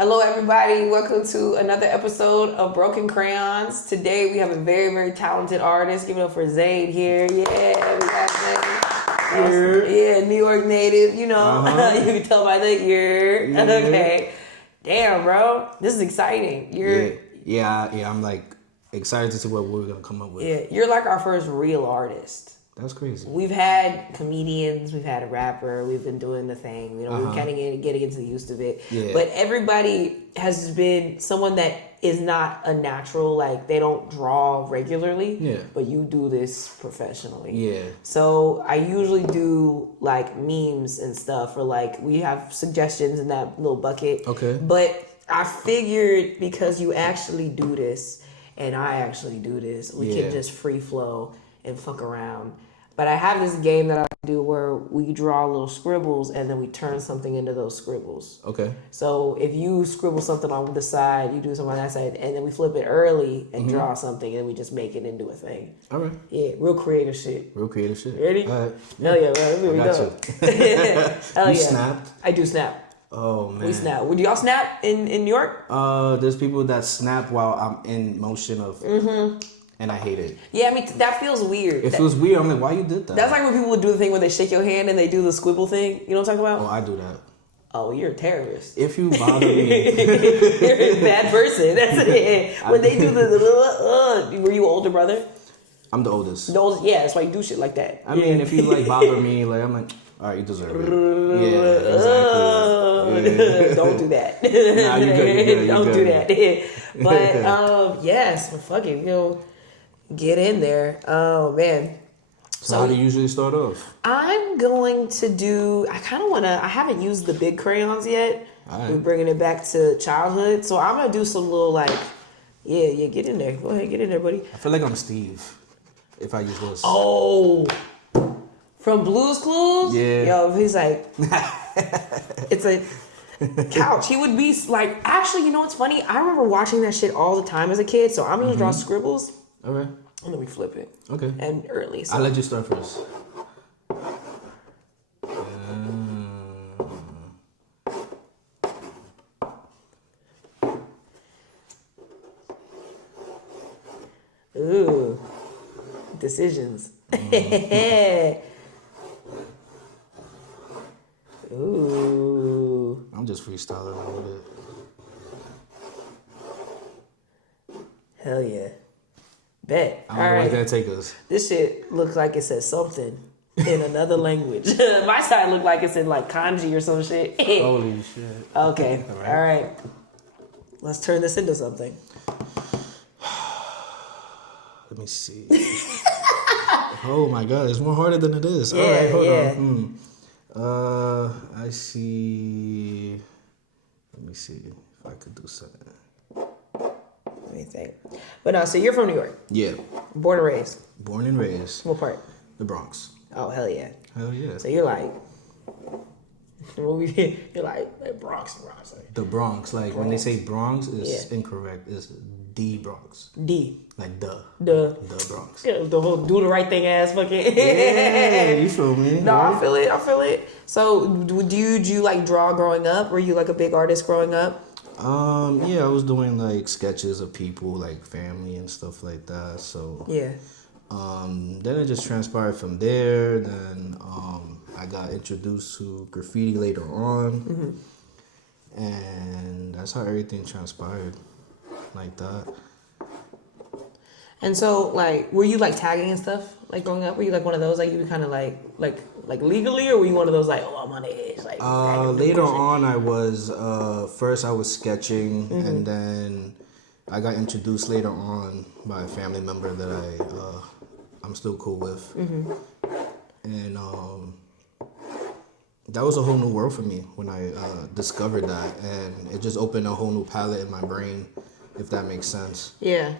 Hello, everybody. Welcome to another episode of Broken Crayons. Today, we have a very, very talented artist. Give it up for Zade here. Yeah, we got Zane. Yeah, New York native. You know, you can tell by the ear. Yeah. Okay. Damn, bro. This is exciting. Yeah. I'm like excited to see what we're gonna come up with. Yeah, you're like our first real artist. That's crazy. We've had comedians, we've had a rapper, we've been doing the thing, you know, we're kind of getting into the use of it. Yeah. But everybody has been someone that is not a natural, like they don't draw regularly. Yeah. But you do this professionally. Yeah. So I usually do like memes and stuff, or like we have suggestions in that little bucket. Okay. But I figured because you actually do this and I actually do this, we can just free flow and fuck around. But I have this game that I do where we draw little scribbles and then we turn something into those scribbles. Okay. So if you scribble something on the side, you do something on that side, and then we flip it early and draw something, and we just make it into a thing. All right. Yeah, real creative shit. Ready? All right. Hell yeah, bro. I got you. Hell you snapped? I do snap. Oh, man. We snap. Would y'all snap in New York? There's people that snap while I'm in motion of... And I hate it. Yeah, I mean, that feels weird. It feels weird. I'm like, why you did that? That's like when people would do the thing where they shake your hand and they do the squibble thing. You know what I'm talking about? Oh, I do that. Oh, you're a terrorist. If you bother me. You're a bad person. That's it. When they do were you older brother? I'm the oldest. Yeah, that's why you do shit like that. I mean, if you like bother me, like I'm like, all right, you deserve it. Yeah, exactly. Yeah. Don't do that. Nah, you good. Don't do that. But yes, but fuck it, you know. Get in there. Oh, man. So how do you usually start off? I'm going to do... I haven't used the big crayons yet. Right. We're bringing it back to childhood. So I'm going to do some little like... Yeah, get in there. Go ahead, get in there, buddy. I feel like I'm Steve if I use this. Oh! From Blue's Clues? Yeah. Yo, he's like... It's a... couch. He would be like... Actually, you know what's funny? I remember watching that shit all the time as a kid. So I'm going to draw scribbles. All right. And then we flip it. Okay. And early. So. I'll let you start first. Ooh. Decisions. Ooh. I'm just freestyling a little bit. Hell yeah. Bet. I don't know where that's gonna take us. This shit looks like it says something in another language. My side looked like it's in like kanji or some shit. Holy shit. Okay. All right. Let's turn this into something. Let me see. Oh my god, it's more harder than it is. Yeah, all right, hold on. I see. Let me see if I could do something. Let me think. But no, so you're from New York. Yeah. Born and raised. Born and raised. What part? The Bronx. Oh, hell yeah. Hell yeah. So you're like, you're like Bronx. Like. The Bronx. Like when they say Bronx, it's incorrect. It's the Bronx. D. Like the Bronx. Yeah, the whole do the right thing ass fucking. Yeah, you feel me? No, right? I feel it. So do you like draw growing up? Were you like a big artist growing up? Yeah, I was doing like sketches of people, like family and stuff like that. So yeah. Then it just transpired from there. Then I got introduced to graffiti later on, and that's how everything transpired, like that. And so, like, were you like tagging and stuff like growing up? Were you like one of those like you were kind of like legally, or were you one of those like, oh, I'm on the edge? Like later on, I was first I was sketching, and then I got introduced later on by a family member that I'm still cool with, and that was a whole new world for me when I discovered that, and it just opened a whole new palette in my brain, if that makes sense. Yeah.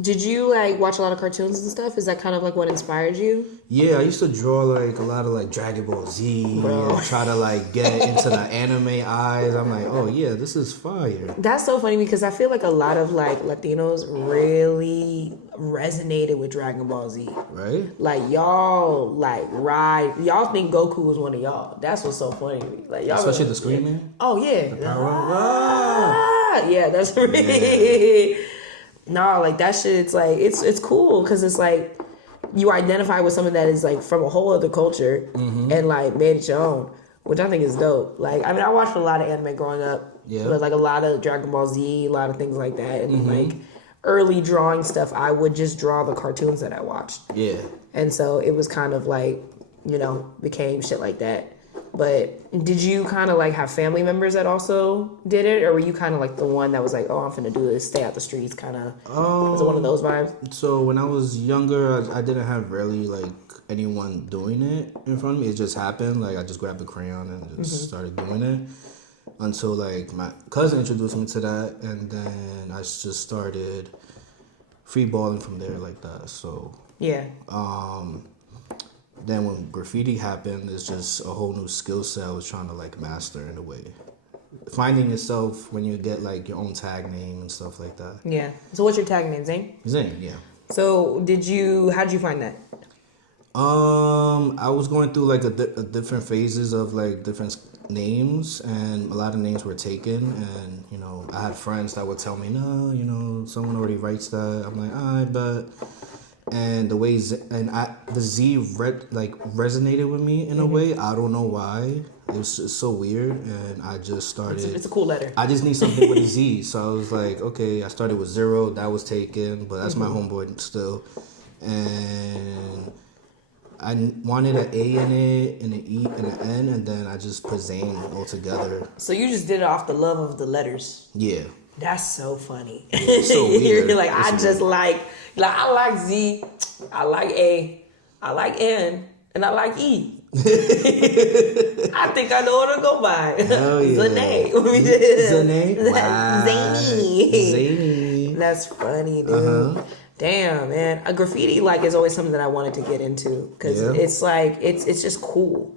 Did you like watch a lot of cartoons and stuff? Is that kind of like what inspired you? Yeah, I used to draw like a lot of like Dragon Ball Z and try to like get into the anime eyes. I'm like, oh yeah, this is fire. That's so funny because I feel like a lot of like Latinos really resonated with Dragon Ball Z. Right? Like y'all y'all think Goku was one of y'all. That's what's so funny to me. Like y'all especially the screaming. Oh yeah. The power. Yeah, that's really... Nah, like that shit, it's like, it's cool because it's like you identify with something that is like from a whole other culture and like made it your own, which I think is dope. Like, I mean, I watched a lot of anime growing up. Yeah. But like a lot of Dragon Ball Z, a lot of things like that. And like early drawing stuff, I would just draw the cartoons that I watched. Yeah. And so it was kind of like, you know, became shit like that. But did you kind of like have family members that also did it, or were you kind of like the one that was like, oh, I'm finna do this, stay out the streets, kind of? Was it one of those vibes? So when I was younger, I didn't have really like anyone doing it in front of me. It just happened. Like I just grabbed a crayon and just started doing it until like my cousin introduced me to that, and then I just started free balling from there like that. So yeah. Then when graffiti happened, it's just a whole new skill set I was trying to like master in a way. Finding yourself when you get like your own tag name and stuff like that. Yeah. So what's your tag name, Zane? Zane, yeah. So how'd you find that? I was going through like a different phases of like different names, and a lot of names were taken, and you know, I had friends that would tell me, no, you know, someone already writes that. I'm like, I bet. And the way the Z resonated with me in a way. I don't know why. It's so weird, and I just started. It's a cool letter. I just need something with a Z, so I was like, okay. I started with 0. That was taken, but that's my homeboy still. And I wanted an A in it, and an E, and an N, and then I just put Zane all together. So you just did it off the love of the letters. Yeah. That's so funny. Yeah, it's so weird. You're like, I just like I like Z, I like A, I like N, and I like E. I think I know what to go by. Hell yeah. Zane. Zane? Wow. Zany. That's funny, dude. Damn, man. A graffiti like is always something that I wanted to get into because it's like it's just cool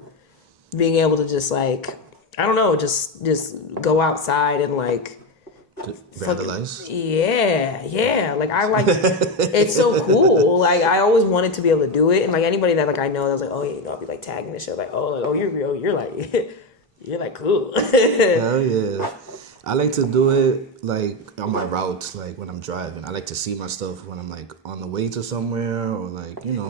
being able to just like, I don't know, just go outside and like vandalize. Yeah. Like I like it's so cool. Like I always wanted to be able to do it, and like anybody that like I know that was like, oh, you know, I'll be like tagging this shit, like, oh, you're like you're like cool. Hell yeah. I like to do it like on my routes, like when I'm driving. I like to see my stuff when I'm like on the way to somewhere, or like, you know,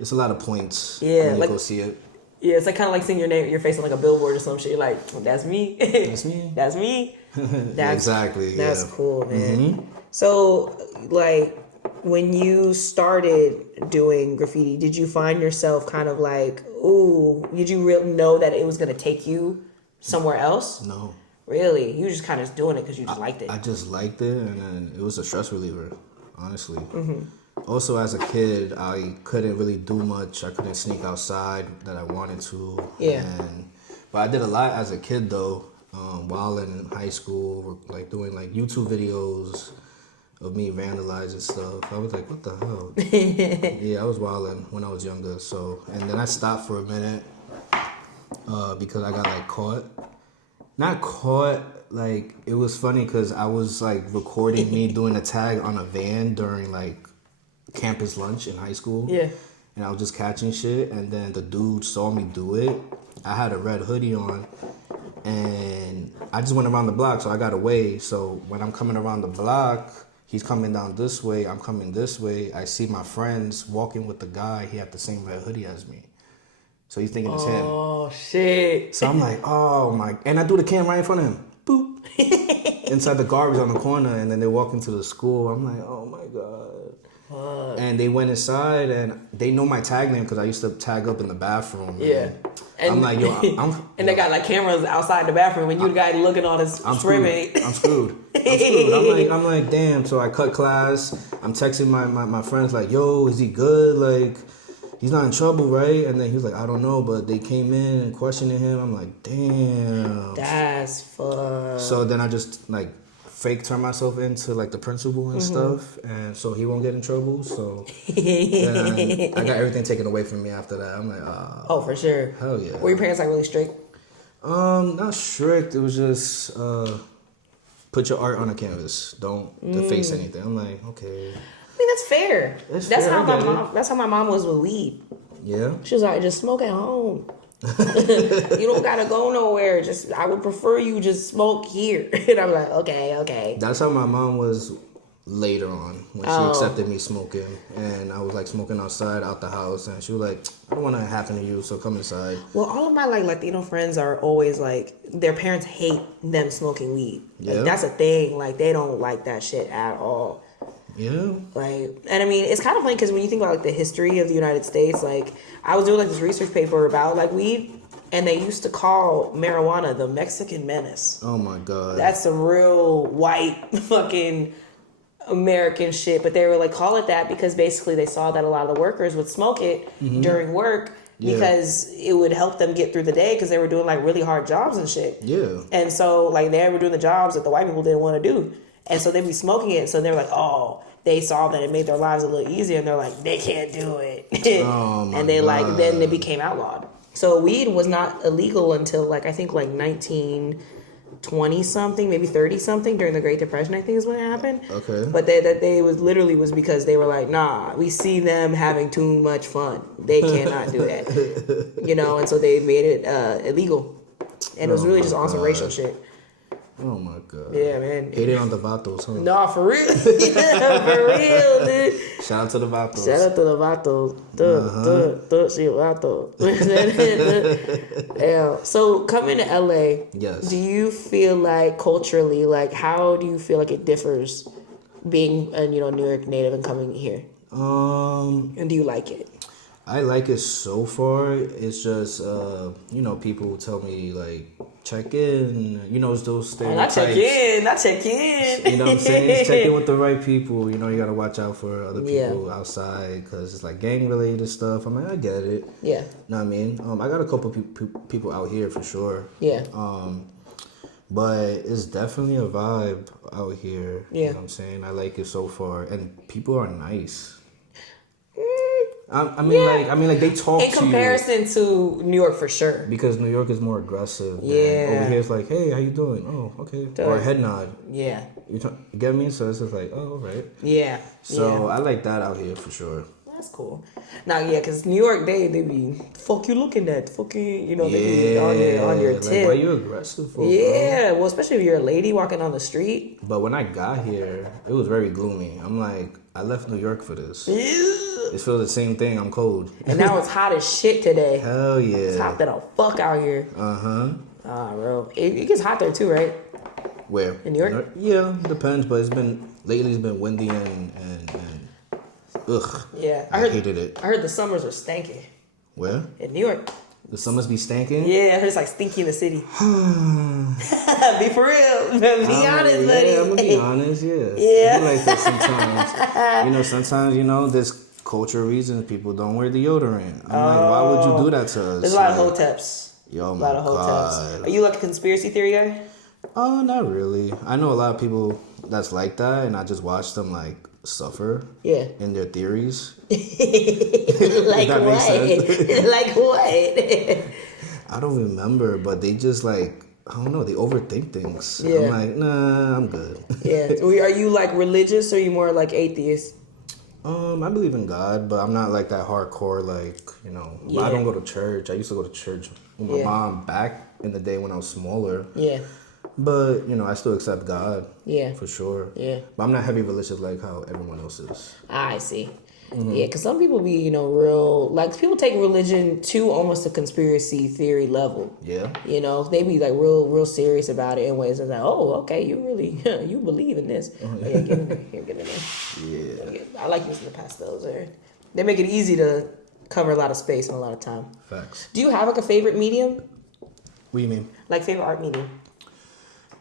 it's a lot of points. Yeah, when you go see it. Yeah, it's like kind of like seeing your face on like a billboard or some shit. You're like, that's me. That's me. That's me. Exactly. That's cool, man. So, like, when you started doing graffiti, did you find yourself kind of like, ooh, did you really know that it was going to take you somewhere else? No. Really? You were just kind of doing it because you just liked it? I just liked it, and then it was a stress reliever, honestly. Also, as a kid, I couldn't really do much. I couldn't sneak outside that I wanted to. Yeah. But I did a lot as a kid, though. While in high school, like doing like YouTube videos of me vandalizing stuff. I was like, what the hell? Yeah, I was wilding when I was younger. So, and then I stopped for a minute because I got like caught. Not caught. Like, it was funny because I was like recording me doing a tag on a van during like campus lunch in high school. Yeah. And I was just catching shit, and then the dude saw me do it. I had a red hoodie on, and I just went around the block, so I got away. So when I'm coming around the block, he's coming down this way, I'm coming this way. I see my friends walking with the guy. He had the same red hoodie as me. So he's thinking it's him. Oh, shit. So I'm like, oh, my. And I do the cam right in front of him. Boop. Inside the garbage on the corner, and then they walk into the school. I'm like, oh, my God. And they went inside, and they know my tag name because I used to tag up in the bathroom. Yeah. And I'm like, yo, and they got like cameras outside the bathroom, and you the guy looking all this screaming. I'm screwed. I'm like, damn. So I cut class. I'm texting my friends like, yo, is he good? Like, he's not in trouble, right? And then he was like, I don't know, but they came in and questioning him. I'm like, damn. That's fucked. So then I just like fake turn myself into like the principal and stuff, and so he won't get in trouble. So then I got everything taken away from me after that. I'm like, oh, for sure. Hell yeah. Were your parents like really strict? Not strict. It was just put your art on a canvas. Don't deface anything. I'm like, okay. I mean, that's fair. That's how my mom was with weed. Yeah. She was like, just smoke at home. You don't gotta go nowhere. Just I would prefer you just smoke here. And I'm like, okay. That's how my mom was later on when she accepted me smoking, and I was like smoking outside out the house, and she was like, I don't want to happen to you, so come inside. Well, all of my like Latino friends are always like, their parents hate them smoking weed. Like, that's a thing. Like, they don't like that shit at all. Yeah. Like, and I mean, it's kind of funny because when you think about like the history of the United States, like I was doing like this research paper about like weed, and they used to call marijuana the Mexican menace. Oh my God. That's some real white fucking American shit, but they were like, call it that because basically they saw that a lot of the workers would smoke it during work because it would help them get through the day because they were doing like really hard jobs and shit. Yeah. And so like they were doing the jobs that the white people didn't want to do. And so they'd be smoking it. So they were like, oh, they saw that it made their lives a little easier, and they're like, they can't do it. And they like, then it became outlawed. So weed was not illegal until like, I think like 1920 something, maybe 30 something during the Great Depression, I think is when it happened. Okay. But they was literally was because they were like, nah, we see them having too much fun. They cannot do that. You know, and so they made it illegal. And it was really just on some racial shit. Oh my God. Yeah, man. Hate it on the vatos, huh? No, for real. Yeah, for real, dude. Shout out to the vatos. Shout out to the vatos. Shit, vato. Yeah. So coming to LA, yes. Do you feel like culturally, like how do you feel like it differs being a New York native and coming here? And do you like it? I like it so far. It's just people tell me like check in, it's those stereotypes. Not check in. You know what I'm saying? Just check in with the right people. You gotta watch out for other people outside because it's like gang related stuff. I mean, I get it. Yeah. Know what I mean? I got a couple people out here for sure. Yeah. But it's definitely a vibe out here. Yeah. You know what I'm saying? I like it so far, and people are nice. I mean, they talk to you. In comparison to New York, for sure. Because New York is more aggressive. Yeah. Over here, it's like, hey, how you doing? Oh, okay. Or a head nod. Yeah. You get me? So it's just like, oh, all right. Yeah. So I like that out here for sure. That's cool. Now, yeah, because New York, they be, fuck you looking at, fucking, they be on your tip. Like, why you aggressive for? Yeah, well, especially if you're a lady walking on the street. But when I got here, it was very gloomy. I'm like, I left New York for this. It feels the same thing. I'm cold. And now it's hot as shit today. Hell yeah. It's hot than a fuck out here. Uh-huh. Bro. It gets hot there too, right? Where? In New York? Yeah, depends, but lately it's been windy and ugh. Yeah. I hated it. I heard the summers are stanky. Where? In New York. The summers be stanking? Yeah, I heard it's like stinky in the city. Be for real. Be honest, buddy. Yeah, I'm gonna be honest, yeah. Yeah. I be like that sometimes. Sometimes, there's cultural reasons people don't wear deodorant. I'm like, why would you do that to us? There's a lot of hoteps. Yo, my God. Are you like a conspiracy theory guy? Oh, not really. I know a lot of people that's like that, and I just watch them like suffer in their theories. Like what? Like what? I don't remember, but they just like, I don't know, they overthink things. Yeah. I'm like, nah, I'm good. Yeah. Are you like religious or are you more like atheist? I believe in God, but I'm not like that hardcore, like, I don't go to church. I used to go to church with my mom back in the day when I was smaller. Yeah. But, I still accept God. Yeah. For sure. Yeah. But I'm not heavy religious like how everyone else is. I see. Mm-hmm. Yeah, because some people be, real, like, people take religion to almost a conspiracy theory level. Yeah. They be, like, real serious about it in ways. It's like, oh, okay, you really, you believe in this. Oh, yeah, get in there. Here, get in there. Yeah. I like using the pastels there. They make it easy to cover a lot of space and a lot of time. Facts. Do you have, like, a favorite medium? What do you mean? Like, favorite art medium?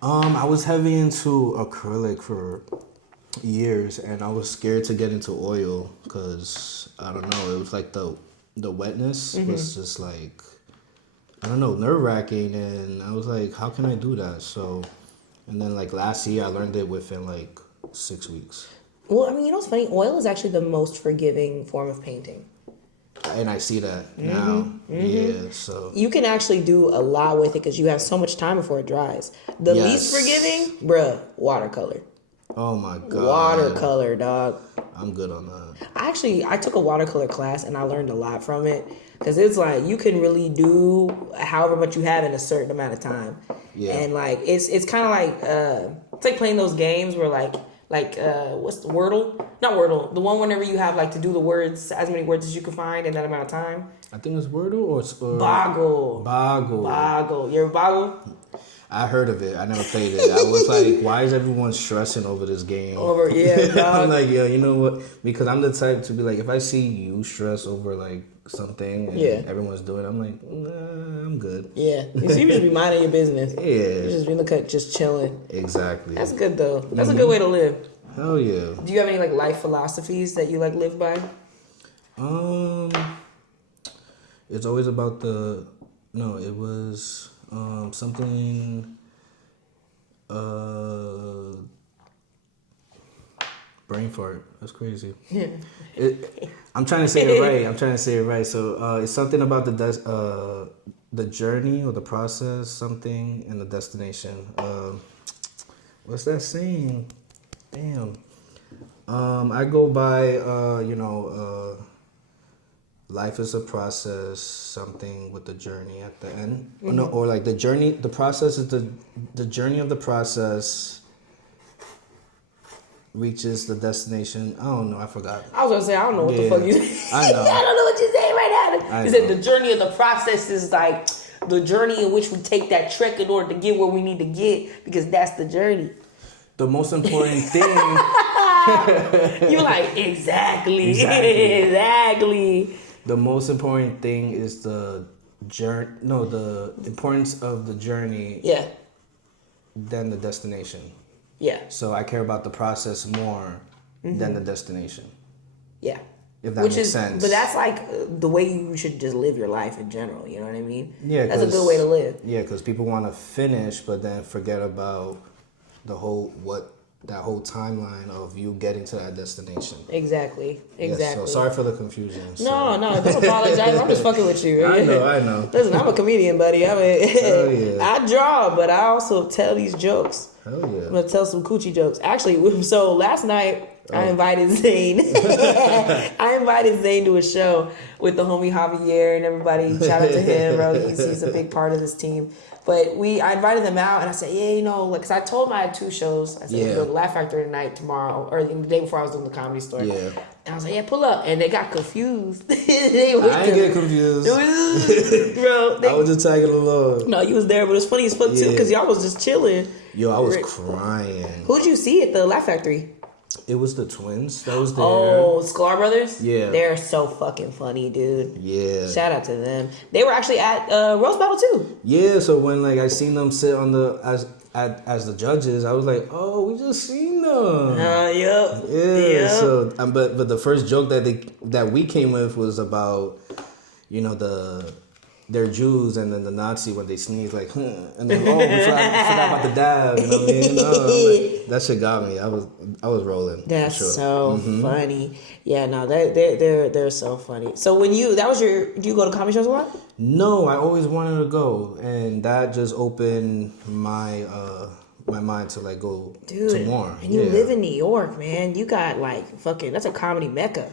I was heavy into acrylic for years, and I was scared to get into oil because I don't know, it was like the wetness was just like, I don't know, nerve-wracking, and I was like, how can I do that? So, and then like last year I learned it within like 6 weeks. Well, I mean, what's funny? Oil is actually the most forgiving form of painting. And I see that now. Yeah, so you can actually do a lot with it because you have so much time before it dries. The least forgiving, watercolor. Oh my god. Watercolor, dog. I'm good on that. I took a watercolor class and I learned a lot from it. Because it's like you can really do however much you have in a certain amount of time. Yeah. And like it's kind of like it's like playing those games where like what's the Wordle? Not Wordle. The one whenever you have like to do the words, as many words as you can find in that amount of time. I think it's Wordle or Boggle. Boggle. You ever Boggle? I heard of it. I never played it. I was like, why is everyone stressing over this game? I'm like, yeah, you know what? Because I'm the type to be like, if I see you stress over like something and everyone's doing it, I'm like, nah, I'm good. Yeah. You just be minding your business. Yeah. You just be in the cut, just chilling. Exactly. That's good though. That's a good way to live. Hell yeah. Do you have any like life philosophies that you like live by? It's always about it was something brain fart. That's crazy. I'm trying to say it right. So it's something about the journey or the process, something, and the destination. What's that saying? Damn. I go by life is a process, something with the journey at the end. Mm-hmm. No, or like the journey, the process is the journey of the process reaches the destination. I don't know, I forgot. I was gonna say, I don't know what the fuck you said. I know. I don't know what you're saying right now. You said the journey of the process is like the journey in which we take that trek in order to get where we need to get, because that's the journey. The most important thing. You're like, exactly. The most important thing is the journey. No, the importance of the journey. Yeah. Than the destination. Yeah. So I care about the process more than the destination. Yeah. If that makes sense. But that's like the way you should just live your life in general. You know what I mean? Yeah. That's a good way to live. Yeah, because people want to finish, but then forget about that whole timeline of you getting to that destination. Exactly. Yes, so sorry for the confusion. No, don't apologize. I'm just fucking with you. I know. Listen, I'm a comedian, buddy. I draw, but I also tell these jokes. Hell yeah. I'm gonna tell some coochie jokes. Actually, so last night I invited Zane. I invited Zane to a show with the homie Javier and everybody. Shout out to him, bro. He's a big part of this team. But I invited them out, and I said, because I told them I had 2 shows. I said, go to Laugh Factory tonight, tomorrow, or the day before I was doing the Comedy Store. Yeah. And I was like, pull up. And they got confused. I ain't get confused. Bro. I was just tagging along. No, you was there, but it was funny as fuck, too, because y'all was just chilling. Yo, I was crying. Who'd you see at the Laugh Factory? It was the twins that was there. Oh, Sklar Brothers? Yeah. They're so fucking funny, dude. Yeah. Shout out to them. They were actually at Roast Battle too. Yeah, so when I seen them sit on as the judges, I was like, oh, we just seen them. Yep. Yeah. So but the first joke that we came with was about, they're Jews, and then the Nazi when they sneeze, like, and then we forgot about the dab. You know what I mean? Like, that shit got me. I was rolling. That's so funny. Yeah, no, they're so funny. So when do you go to comedy shows a lot? No, I always wanted to go, and that just opened my mind to go to more. And you live in New York, man. You got that's a comedy mecca.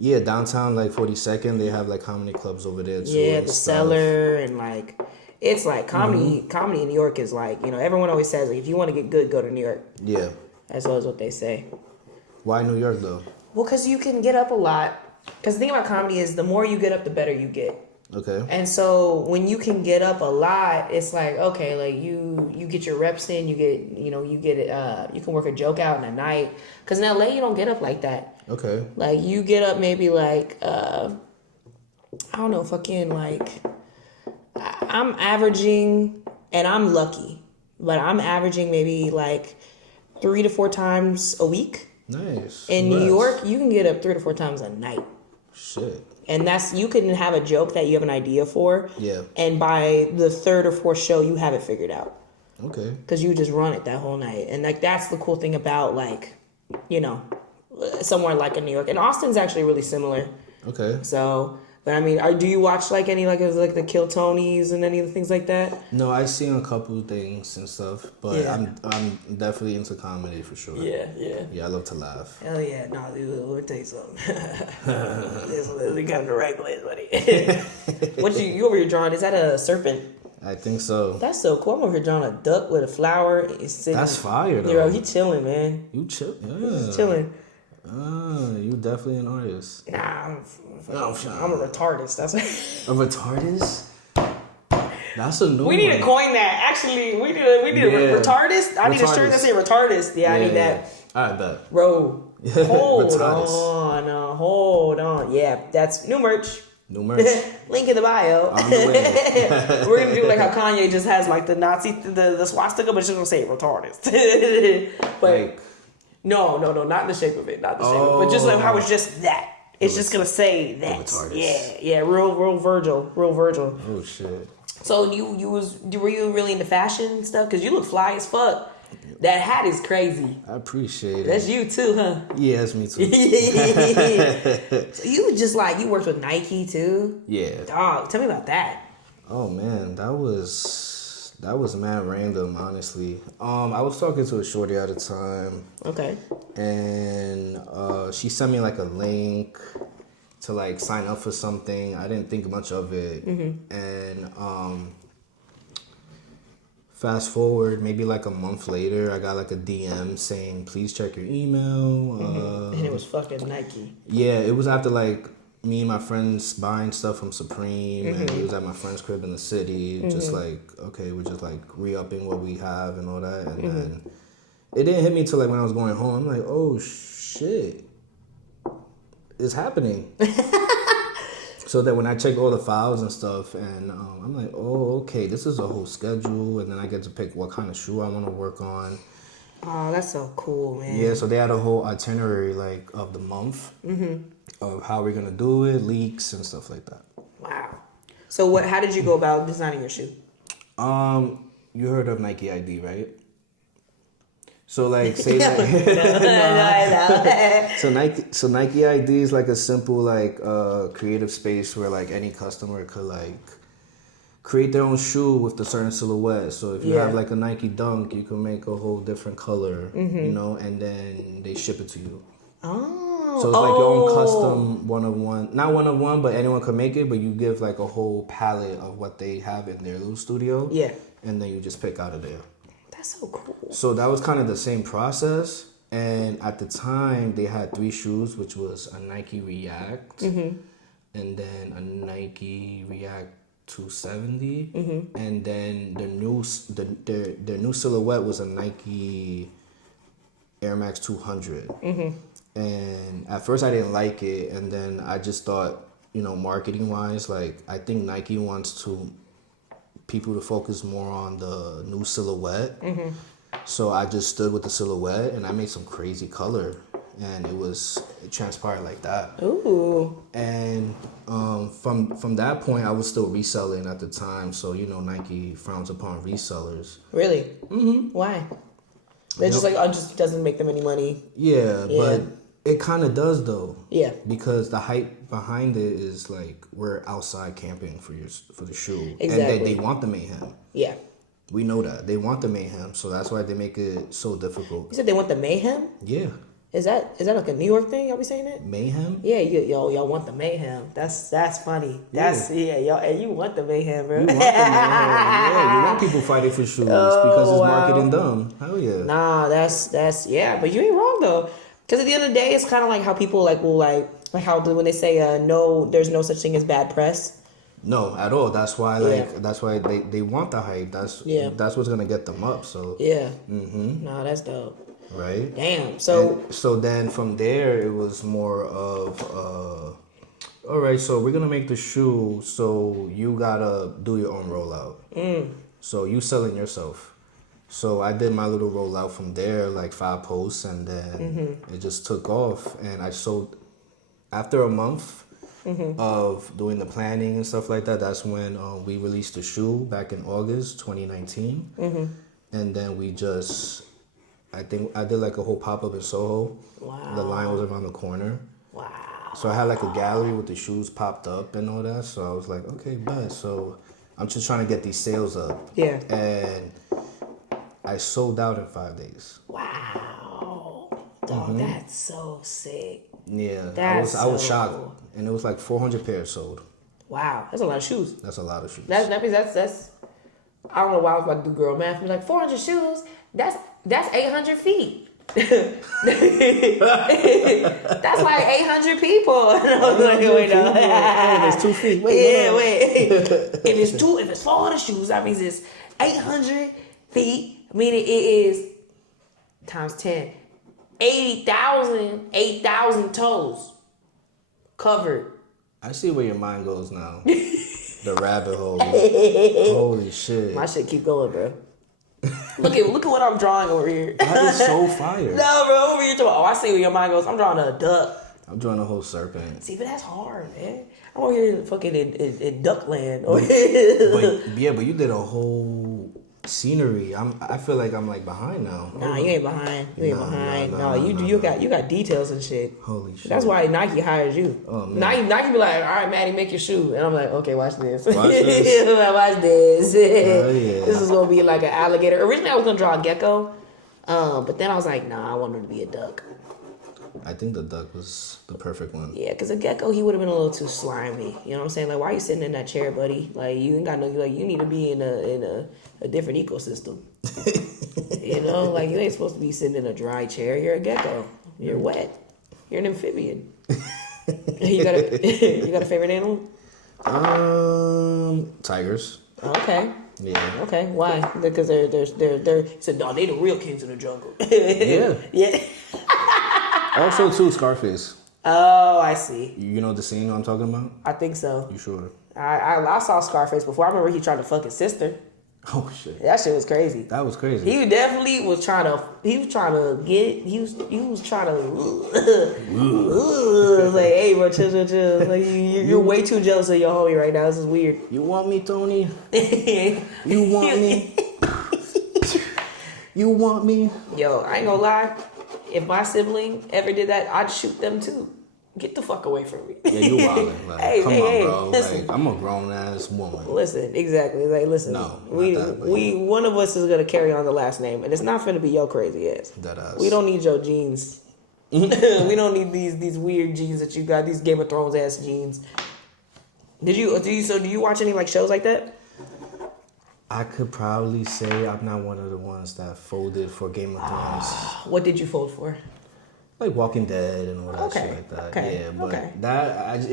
Yeah, downtown, 42nd, they have comedy clubs over there too. Yeah, the Cellar, and it's comedy. Comedy in New York is everyone always says if you want to get good, go to New York. Yeah, that's always what they say. Why New York though? Well, because you can get up a lot. Because the thing about comedy is the more you get up, the better you get. Okay. And so when you can get up a lot, it's you get your reps in, you can work a joke out in a night. Because in LA, you don't get up like that. Okay. You get up maybe I'm averaging, and I'm lucky, but I'm averaging maybe 3 to 4 times a week. Nice. In New York, you can get up 3 to 4 times a night. Shit. And you can have a joke that you have an idea for. Yeah. And by the 3rd or 4th show, you have it figured out. Okay. Because you just run it that whole night. And that's the cool thing about somewhere like in New York. And Austin's actually really similar. Okay. So But I mean, do you watch like any like the Kill Tonys and any of the things like that? No, I seen a couple of things and stuff, but I'm definitely into comedy for sure. Yeah. I love to laugh. Hell yeah, no, dude, let me tell you something. We got in the right place, buddy. What you over here drawing? Is that a serpent? I think so. That's so cool. I'm over here drawing a duck with a flower. That's fire, though. Yo, he chilling, man. You chill? Yeah. He's chilling. You definitely an artist. Nah, I'm a retardist. That's a retardist. That's a new We need to coin that. Actually, we need a retardist. I need a shirt that say retardist. Yeah, I need that. I bet. Bro, hold on. Yeah, that's new merch. Link in the bio. On the way. We're gonna do like how Kanye just has like the Nazi, the swastika, but it's just gonna say retardist. But like, no, not in the shape of it, not the shape of it, but just like how it's just that. It's just gonna say that. Yeah, real Virgil. Oh shit. So were you really into fashion stuff? Cause you look fly as fuck. That hat is crazy. I appreciate it. That's you too, huh? Yeah, that's me too. So you just like, you worked with Nike too? Yeah. Dog, tell me about that. Oh man, that was mad random, honestly. I was talking to a shorty at the time. Okay. And she sent me like a link to like sign up for something. I didn't think much of it. Mm-hmm. And fast forward, maybe like a month later, I got like a DM saying, please check your email. And it was fucking Nike. Yeah, it was after like me and my friends buying stuff from Supreme, and we was at my friend's crib in the city, just like, okay, we're just like re-upping what we have and all that. And then it didn't hit me till like when I was going home. I'm like, oh shit, it's happening. So that when I check all the files and stuff, and I'm like, oh, okay, this is a whole schedule, and then I get to pick what kind of shoe I want to work on. Oh, that's so cool, man. Yeah, so they had a whole itinerary like of the month of how we're gonna do it, leaks and stuff like that. Wow. So how did you go about designing your shoe? You heard of Nike ID, right? So like say so Nike ID is like a simple like creative space where like any customer could like create their own shoe with a certain silhouette. So if you have like a Nike Dunk, you can make a whole different color, you know, and then they ship it to you. Oh. So it's like your own custom one-of-one, not one-of-one, but anyone can make it, but you give like a whole palette of what they have in their little studio. Yeah. And then you just pick out of there. That's so cool. So that was kind of the same process. And at the time, they had 3 shoes, which was a Nike React, and then a Nike React 270, and then their new silhouette was a Nike Air Max 200. And at first, I didn't like it, and then I just thought, you know, marketing wise, like I think Nike wants people to focus more on the new silhouette. So I just stood with the silhouette and I made some crazy color, and it transpired like that. Ooh. And from that point, I was still reselling at the time. So, you know, Nike frowns upon resellers. Really? Why? They're just like, it just doesn't make them any money. Yeah, but it kind of does though. Yeah. Because the hype behind it is like we're outside camping for the shoe. Exactly. And they want the mayhem. Yeah. We know that. They want the mayhem, so that's why they make it so difficult. You said they want the mayhem? Yeah. Is that like a New York thing? Y'all be saying that? Mayhem? Yeah, y'all want the mayhem. That's funny. Y'all, and you want the mayhem, bro. You want the mayhem. Yeah, you want people fighting for shoes because it's marketing dumb. Hell yeah. Nah, that's yeah, but you ain't wrong though. Because at the end of the day, it's kind of like how people will how when they say no, there's no such thing as bad press. No, at all. That's why that's why they want the hype. That's what's gonna get them up. So yeah. No, that's dope. Right. Damn. So then from there it was more of all right. So we're gonna make the shoe. So you gotta do your own rollout. So you selling yourself. So I did my little rollout from there, like 5 posts, and then it just took off. And I sold after a month. Of doing the planning and stuff like that. That's when we released the shoe back in August 2019. And then I think I did like a whole pop-up in Soho. Wow. The line was around the corner. Wow. So I had like a gallery with the shoes popped up and all that. So I was like, okay, bet. So I'm just trying to get these sales up. Yeah. And I sold out in 5 days. Wow. Dog, that's so sick. Yeah. I was shocked. And it was like 400 pairs sold. Wow. That's a lot of shoes. That's a lot of shoes. That means that's I don't know why I was about to do girl math. Like 400 shoes, that's 800 feet. That's like 800 people. And I was like, wait, no. Hey, there's 2 feet. Wait, if it's 400 shoes, that means it's 800 feet, meaning it is times 10. 8,000 toes covered. I see where your mind goes now. The rabbit hole. Holy shit. My shit keep going, bro. Look at what I'm drawing over here. That is so fire. No, bro, over here talking, I see where your mind goes. I'm drawing a duck. I'm drawing a whole serpent. See, but that's hard, man. I'm over here fucking in Duckland. But you did a whole scenery. I feel like I'm like behind now. Nah, you ain't behind. You got details and shit. Holy shit. That's why Nike hires you. Oh, man. Nike be like, all right, Maddie, make your shoe. And I'm like, okay, watch this. Watch this. Watch this. Oh, yeah. This is gonna be like an alligator. Originally I was gonna draw a gecko. But then I was like, nah, I want him to be a duck. I think the duck was the perfect one. Yeah, because a gecko, he would have been a little too slimy. You know what I'm saying? Like, why are you sitting in that chair, buddy? Like, you ain't got no, like, you need to be in a different ecosystem. You know, like, you ain't supposed to be sitting in a dry chair. You're a gecko. You're wet. You're an amphibian. You got a favorite animal? Tigers. Okay. Yeah. Okay. Why? Because they're he said, no, they the real kings of the jungle. Yeah. Yeah. Also, too, Scarface. Oh, I see. You know the scene I'm talking about? I think so. You sure? I saw Scarface before. I remember he tried to fuck his sister. Oh shit. That shit was crazy. That was crazy. He definitely was trying to like, hey bro, chill. Like you're way too jealous of your homie right now. This is weird. You want me, Tony? You want me? You want me? Yo, I ain't gonna lie. If my sibling ever did that, I'd shoot them too. Get the fuck away from me. Yeah, you wildin'. Like, hey, come hey, on, hey, bro. listen. Like, I'm a grown ass woman. Listen, exactly. Like, listen. No, we one of us is gonna carry on the last name, and it's not gonna be your crazy ass. That ass. We don't need your genes. We don't need these weird genes that you got. These Game of Thrones ass genes. Do you watch any like shows like that? I could probably say I'm not one of the ones that folded for Game of Thrones. What did you fold for? Like Walking Dead and all that shit like that. Okay. Yeah, but okay.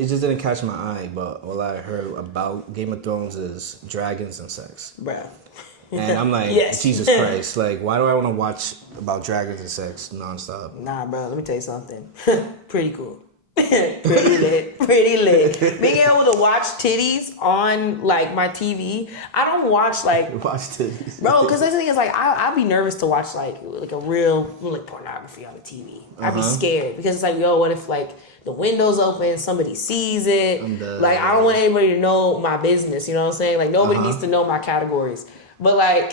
it just didn't catch my eye. But all I heard about Game of Thrones is dragons and sex. Bruh. And I'm like, yes. Jesus Christ. Like, why do I want to watch about dragons and sex nonstop? Nah, bro, let me tell you something. Pretty cool. pretty lit. Being able to watch titties on like my TV, I don't watch like titties, bro. Because the thing is, like, I'd be nervous to watch like a real like pornography on the TV. I'd be scared because it's like, yo, what if like the window's open, somebody sees it? Like, I don't want anybody to know my business. You know what I'm saying? Like, nobody needs to know my categories. But like,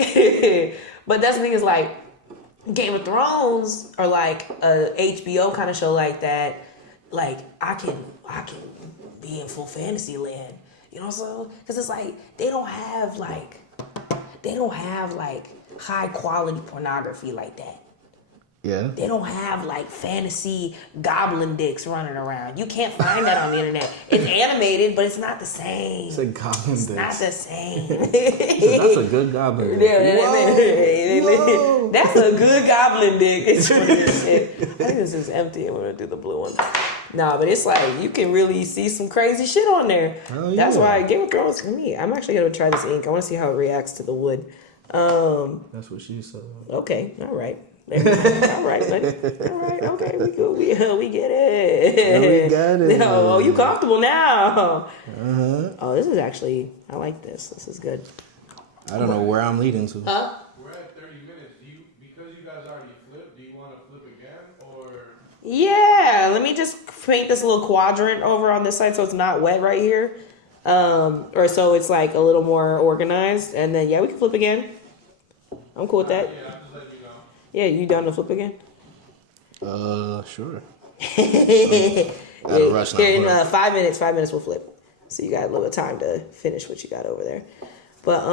but that's the thing is like, Game of Thrones or like a HBO kind of show like that. Like, I can be in full fantasy land, you know what I'm saying? Because it's like, they don't have like high quality pornography like that. Yeah. They don't have like fantasy goblin dicks running around. You can't find that on the internet. It's animated, but it's not the same. It's a goblin dick. It's not the same. So that's a good goblin dick. Whoa. That's a good goblin dick. It's funny as shit. I think this is empty. I'm gonna do the blue one. Nah, but it's like, you can really see some crazy shit on there. Oh, yeah. That's why Game of Thrones, for me, I'm actually gonna try this ink. I want to see how it reacts to the wood. That's what she said. Okay, all right. All right, okay, we get it. Yeah, we got it. Oh, you comfortable now? Oh, this is actually, I like this. This is good. I don't know where I'm leading to. Huh? We're at 30 minutes. Because you guys already flipped, do you want to flip again, or? Yeah, let me just paint this little quadrant over on this side so it's not wet right here. Or so it's like a little more organized, and then yeah, we can flip again. I'm cool with that. Yeah, I'll just let you know. Yeah, you down to flip again? Sure. I had to rush. In 5 minutes we'll flip. So you got a little bit of time to finish what you got over there. But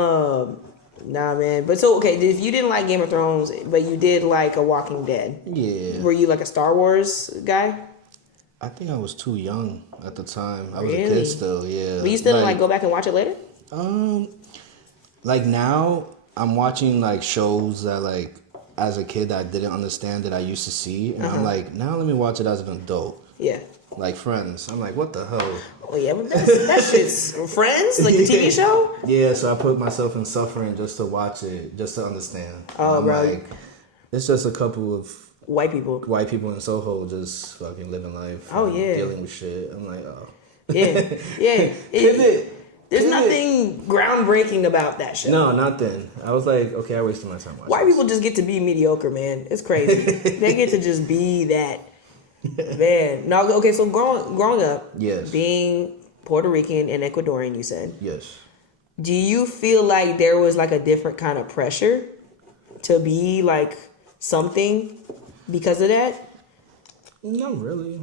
nah, man. But so okay, if you didn't like Game of Thrones, but you did like A Walking Dead. Yeah. Were you like a Star Wars guy? I think I was too young at the time. I was a kid still. Yeah. But you still like go back and watch it later? Like now I'm watching like shows that like as a kid that I didn't understand that I used to see, and I'm like, now let me watch it as an adult. Yeah. Like Friends. I'm like, what the hell? Oh yeah, but that shit's Friends, like the TV show. Yeah, so I put myself in suffering just to watch it, just to understand. Oh, bro. Like, it's just a couple of white people in Soho just fucking living life. Oh yeah. Dealing with shit. I'm like, oh. Yeah. There's nothing groundbreaking about that show. No, nothing. I was like, okay, I wasted my time watching. White people just get to be mediocre, man. It's crazy. They get to just be that. Man, no, okay. So growing up, yes, being Puerto Rican and Ecuadorian, you said, yes. Do you feel like there was like a different kind of pressure to be like something because of that? Not really.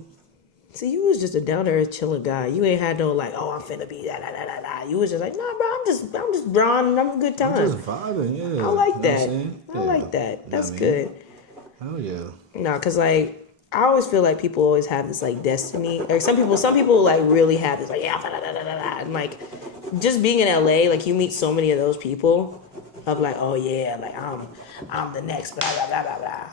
See, you was just a down to earth, chilling guy. You ain't had no like, oh, I'm finna be da. You was just like, nah, bro, I'm just drawing and I'm a good time. I'm just vibing, yeah. I like that. I like that. That's good. Oh yeah. No, cause like. I always feel like people always have this like destiny. Like some people like really have this like and like just being in LA, like you meet so many of those people of like, oh yeah, like I'm the next blah blah blah blah blah,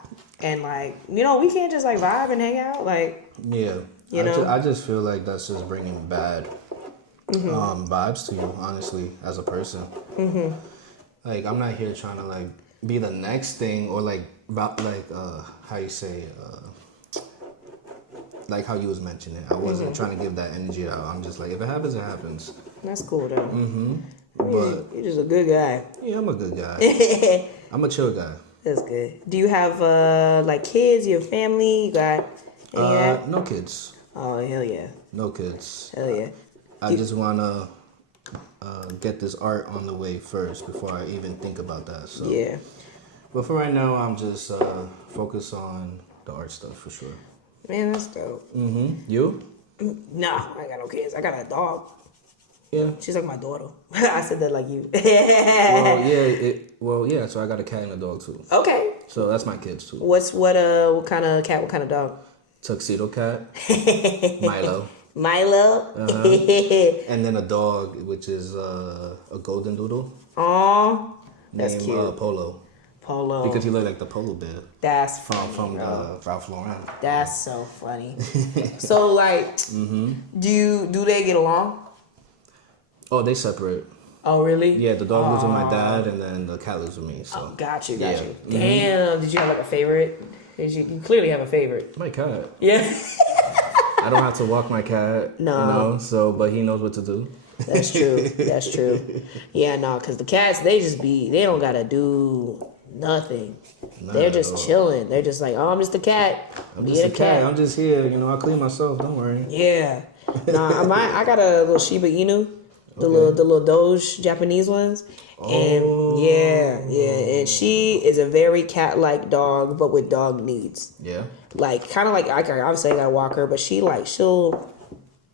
and like we can't just like vibe and hang out like I just feel like that's just bringing bad vibes to you, honestly, as a person. Like I'm not here trying to like be the next thing or like about like how you say. Like how you was mentioning, I wasn't trying to give that energy out. I'm just like, if it happens, it happens. That's cool though. But you're just a good guy. Yeah, I'm a good guy. I'm a chill guy. That's good. Do you have like kids? You have family? You got no kids. Oh hell yeah. No kids. Hell yeah. I just wanna get this art on the way first before I even think about that. So yeah. But for right now, I'm just focused on the art stuff for sure. Man, that's dope. You? Nah, I ain't got no kids. I got a dog. Yeah. She's like my daughter. I said that like you. So I got a cat and a dog too. Okay. So that's my kids too. What kind of cat? What kind of dog? Tuxedo cat. Milo. And then a dog, which is a golden doodle. Aw, that's cute. Polo. Because he looked like the polo bear. That's funny, from Ralph Lauren. That's so funny. So like, do they get along? Oh, they separate. Oh really? Yeah, the dog lives with my dad, and then the cat lives with me. So got you. Damn, did you have like a favorite? You clearly have a favorite. My cat. Yeah. I don't have to walk my cat. No. But he knows what to do. That's true. That's true. Yeah, no, because the cats, they don't gotta do nothing. They're just chilling. They're just like, oh, I'm just a cat. I'm just a cat. I'm just here. I'll clean myself. Don't worry. Yeah. Nah, I got a little Shiba Inu, the little Doge Japanese ones, and and she is a very cat-like dog, but with dog needs. Yeah. Like kind of like obviously I gotta walk her, but she'll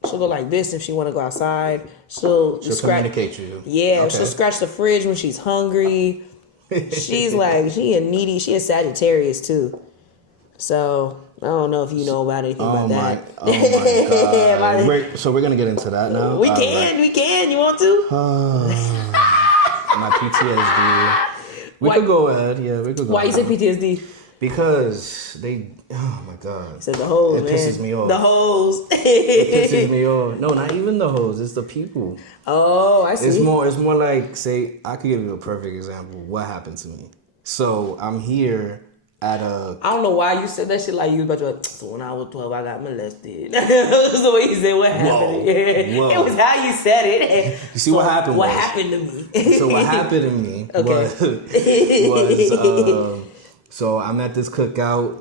go like this if she want to go outside. She'll communicate to you. Yeah, okay. She'll scratch the fridge when she's hungry. She's like, she a Sagittarius too. So I don't know if you know about anything about that. Oh my God. So we're gonna get into that now. We can. You want to? My PTSD. We could go ahead. Yeah, we could go. Why you say PTSD? Because they. Oh my God. He said the hoes, man. It pisses me off. The hoes. It pisses me off. No, not even the hoes. It's the people. Oh, I see. It's more like, say, I could give you a perfect example. What happened to me? So I'm here at a. I don't know why you said that shit like you was about to. So when I was 12, I got molested. That's the way you said what happened. Whoa. It was how you said it. You see what happened? What happened to me? So what happened to me was. So I'm at this cookout,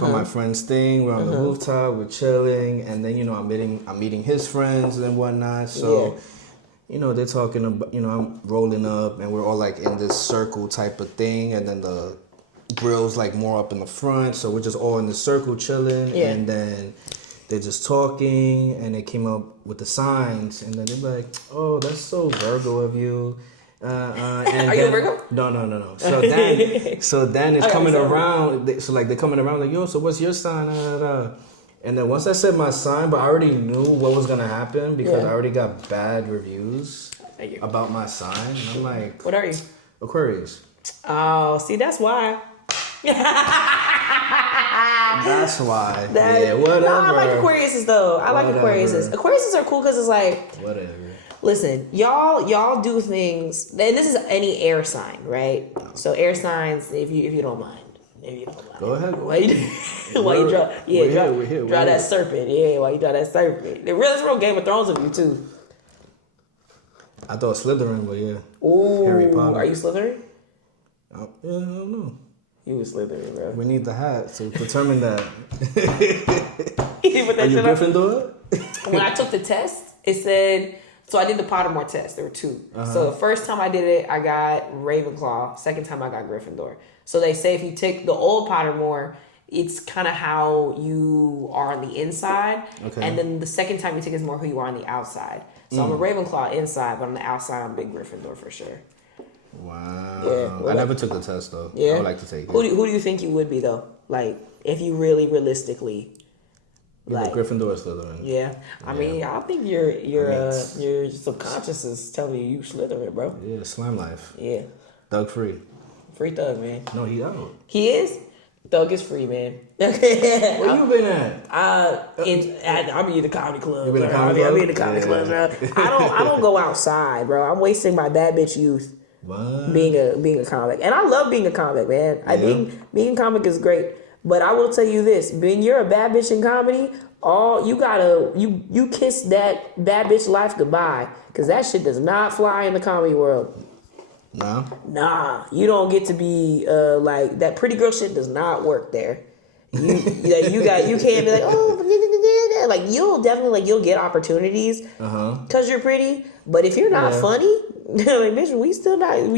for my friend's thing. We're on the rooftop, we're chilling, and then I'm meeting his friends and whatnot. So, they're talking about, I'm rolling up, and we're all like in this circle type of thing, and then the grill's like more up in the front, so we're just all in the circle chilling, and then they're just talking, and they came up with the signs, and then they're like, "Oh, that's so Virgo of you." And Are you a Virgo? No. So then it's coming around. So like they're coming around like, "Yo, so what's your sign?" And then once I said my sign, but I already knew what was gonna happen because I already got bad reviews about my sign. And I'm like, "What are you?" Aquarius. Oh, see, that's why. That's why. Yeah, whatever. No, I like Aquariuses though. I like Aquariuses. Aquariuses are cool because it's like whatever. Listen, y'all do things, and this is any air sign, right? So air signs, if you don't mind. Go ahead. Why you draw that serpent? Yeah, why you draw that serpent? It's real Game of Thrones of you too. I thought Slytherin, but yeah. Ooh, Harry Potter. Are you Slytherin? Yeah, I don't know. You was Slytherin, bro. We need the hat to determine that. Are you Gryffindor? When I took the test, it said. So I did the Pottermore test. There were two. So the first time I did it, I got Ravenclaw. Second time I got Gryffindor. So they say if you take the old Pottermore, it's kind of how you are on the inside. Okay. And then the second time you take is more who you are on the outside. So I'm a Ravenclaw inside, but on the outside, I'm big Gryffindor for sure. Wow. Yeah, I never took the test though. Yeah. I would like to take it. Who do you think you would be though? Like if you really realistically. Like Gryffindor or Slytherin. Yeah. I mean, I think your subconscious is telling you Slytherin, bro. Yeah, slime life. Yeah. Thug free. Free Thug, man. No, he out. He is? Thug is free, man. Where you been at? I'm in the comedy club. You been in the comedy club? I'm in the comedy club, bro. I don't go outside, bro. I'm wasting my bad bitch youth. What? Being a comic. And I love being a comic, man. Being a comic is great. But I will tell you this, when you're a bad bitch in comedy, you kiss that bad bitch life goodbye. Cause that shit does not fly in the comedy world. No? Nah. You don't get to be like that pretty girl shit does not work there. You can't be like, oh, like you'll get opportunities because you're pretty. But if you're not funny, like bitch,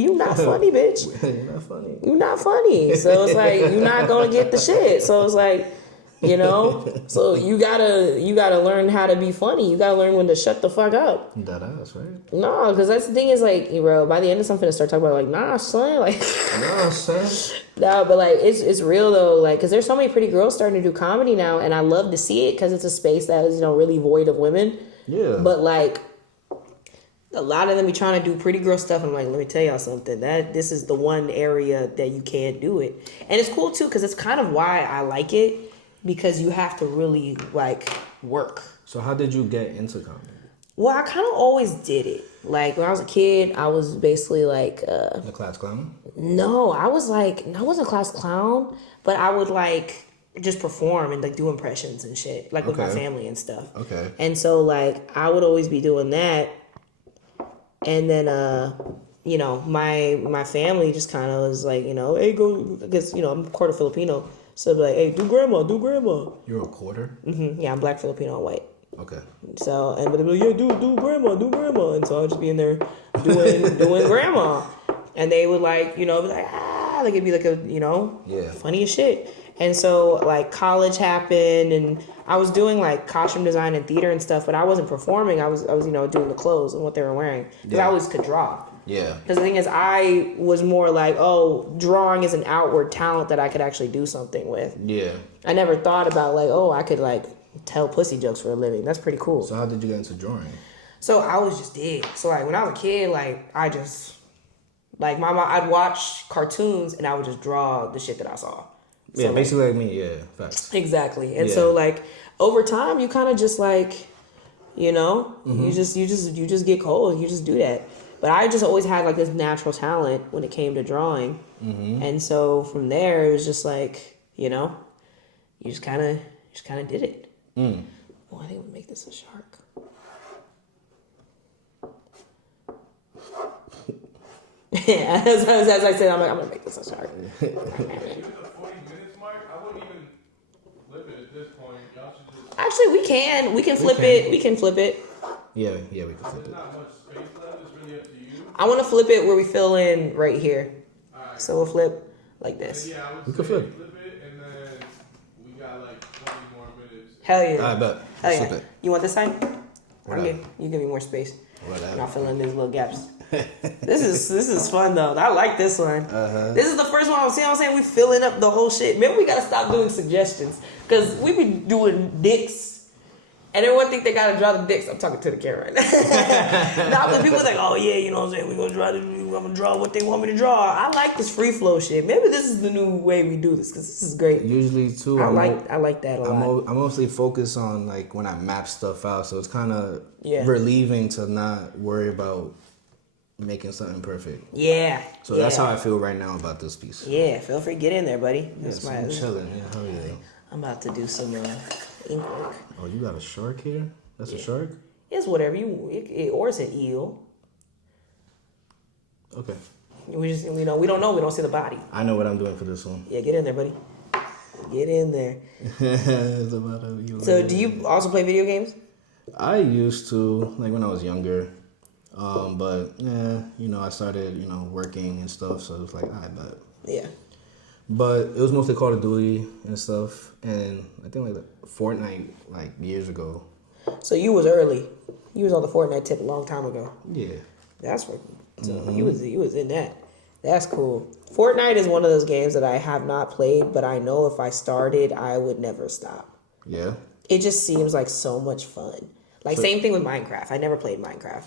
you not funny, bitch. You're not funny. You're not funny. So it's like you're not gonna get the shit. So it's like, so you gotta learn how to be funny. You gotta learn when to shut the fuck up. That ass, right? No, because that's the thing is like, bro, by the end of something, I start talking about like, nah, son, like, nah, son. No, but like it's real though, like, because there's so many pretty girls starting to do comedy now, and I love to see it because it's a space that is really void of women. Yeah. But like, a lot of them be trying to do pretty girl stuff. I'm like, let me tell y'all something. This is the one area that you can't do it, and it's cool too because it's kind of why I like it. Because you have to really, like, work. So how did you get into comedy? Well, I kind of always did it. Like, when I was a kid, I was basically, like... the class clown? No, I wasn't a class clown. But I would, like, just perform and, like, do impressions and shit. Like, with my family and stuff. Okay. And so, like, I would always be doing that. And then, my family just kind of was like, hey, go... Because, I'm quarter Filipino. So be like, hey, do grandma. You're a quarter? Mm-hmm. Yeah, I'm black, Filipino, and white. Okay. So, but they'd be like, yeah, do grandma. And so I'd just be in there doing grandma. And they would like, be like, like it'd be like a, funny as shit. And so like college happened and I was doing like costume design and theater and stuff, but I wasn't performing. I was doing the clothes and what they were wearing. Because I always could draw. Yeah. Because the thing is, I was more like, drawing is an outward talent that I could actually do something with. Yeah. I never thought about like, I could like tell pussy jokes for a living. That's pretty cool. So how did you get into drawing? So I was just dead. So like when I was a kid, like I just, like my mom, I'd watch cartoons and I would just draw the shit that I saw. So, yeah, basically like me. Yeah, facts. Exactly. And so like over time, you kind of just like, you just get cold. You just do that. But I just always had like this natural talent when it came to drawing. Mm-hmm. And so from there, it was just like, you just kind of did it. Mm. Oh, I think we'll make this a shark. as I said, I'm going to make this a shark. Even the 40 minutes mark, I wouldn't even flip it at this point. Y'all should just... Actually, we can flip it. We can flip it. Yeah, we can flip it. There's not much space left. It's really up to you. I want to flip it where we fill in right here. Right. So we'll flip like this. Yeah, I would say flip it, and then we got like 20 more minutes. Hell yeah. I bet. Hell yeah. You want this side? You give me more space. Whatever. And I'll fill in these little gaps. This is fun though. I like this one. This is the first one. See what I'm saying? We filling up the whole shit. Maybe we gotta stop doing suggestions because we be doing dicks. And everyone think they gotta draw the dicks. I'm talking to the camera right now. Now the people like, oh yeah, you know what I'm saying? I'm gonna draw what they want me to draw. I like this free flow shit. Maybe this is the new way we do this because this is great. Usually too. I like that a lot. I mostly focus on like when I map stuff out, so it's kind of relieving to not worry about making something perfect. Yeah. So that's how I feel right now about this piece. Yeah, feel free to get in there, buddy. I'm chilling. Yeah, hell yeah. I'm about to do some ink work. Oh, you got a shark here? That's a shark? It's whatever or it's an eel. Okay. We don't know. We don't see the body. I know what I'm doing for this one. Yeah, get in there, buddy. Get in there. It's about so, do you also play video games? I used to, like when I was younger. But yeah, I started, working and stuff, so it was like, I bet. Yeah. But it was mostly Call of Duty and stuff, and I think like Fortnite, like years ago. So you was early. You was on the Fortnite tip a long time ago. Yeah. That's what. So he was in that. That's cool. Fortnite is one of those games that I have not played, but I know if I started, I would never stop. Yeah. It just seems like so much fun. Like same thing with Minecraft. I never played Minecraft.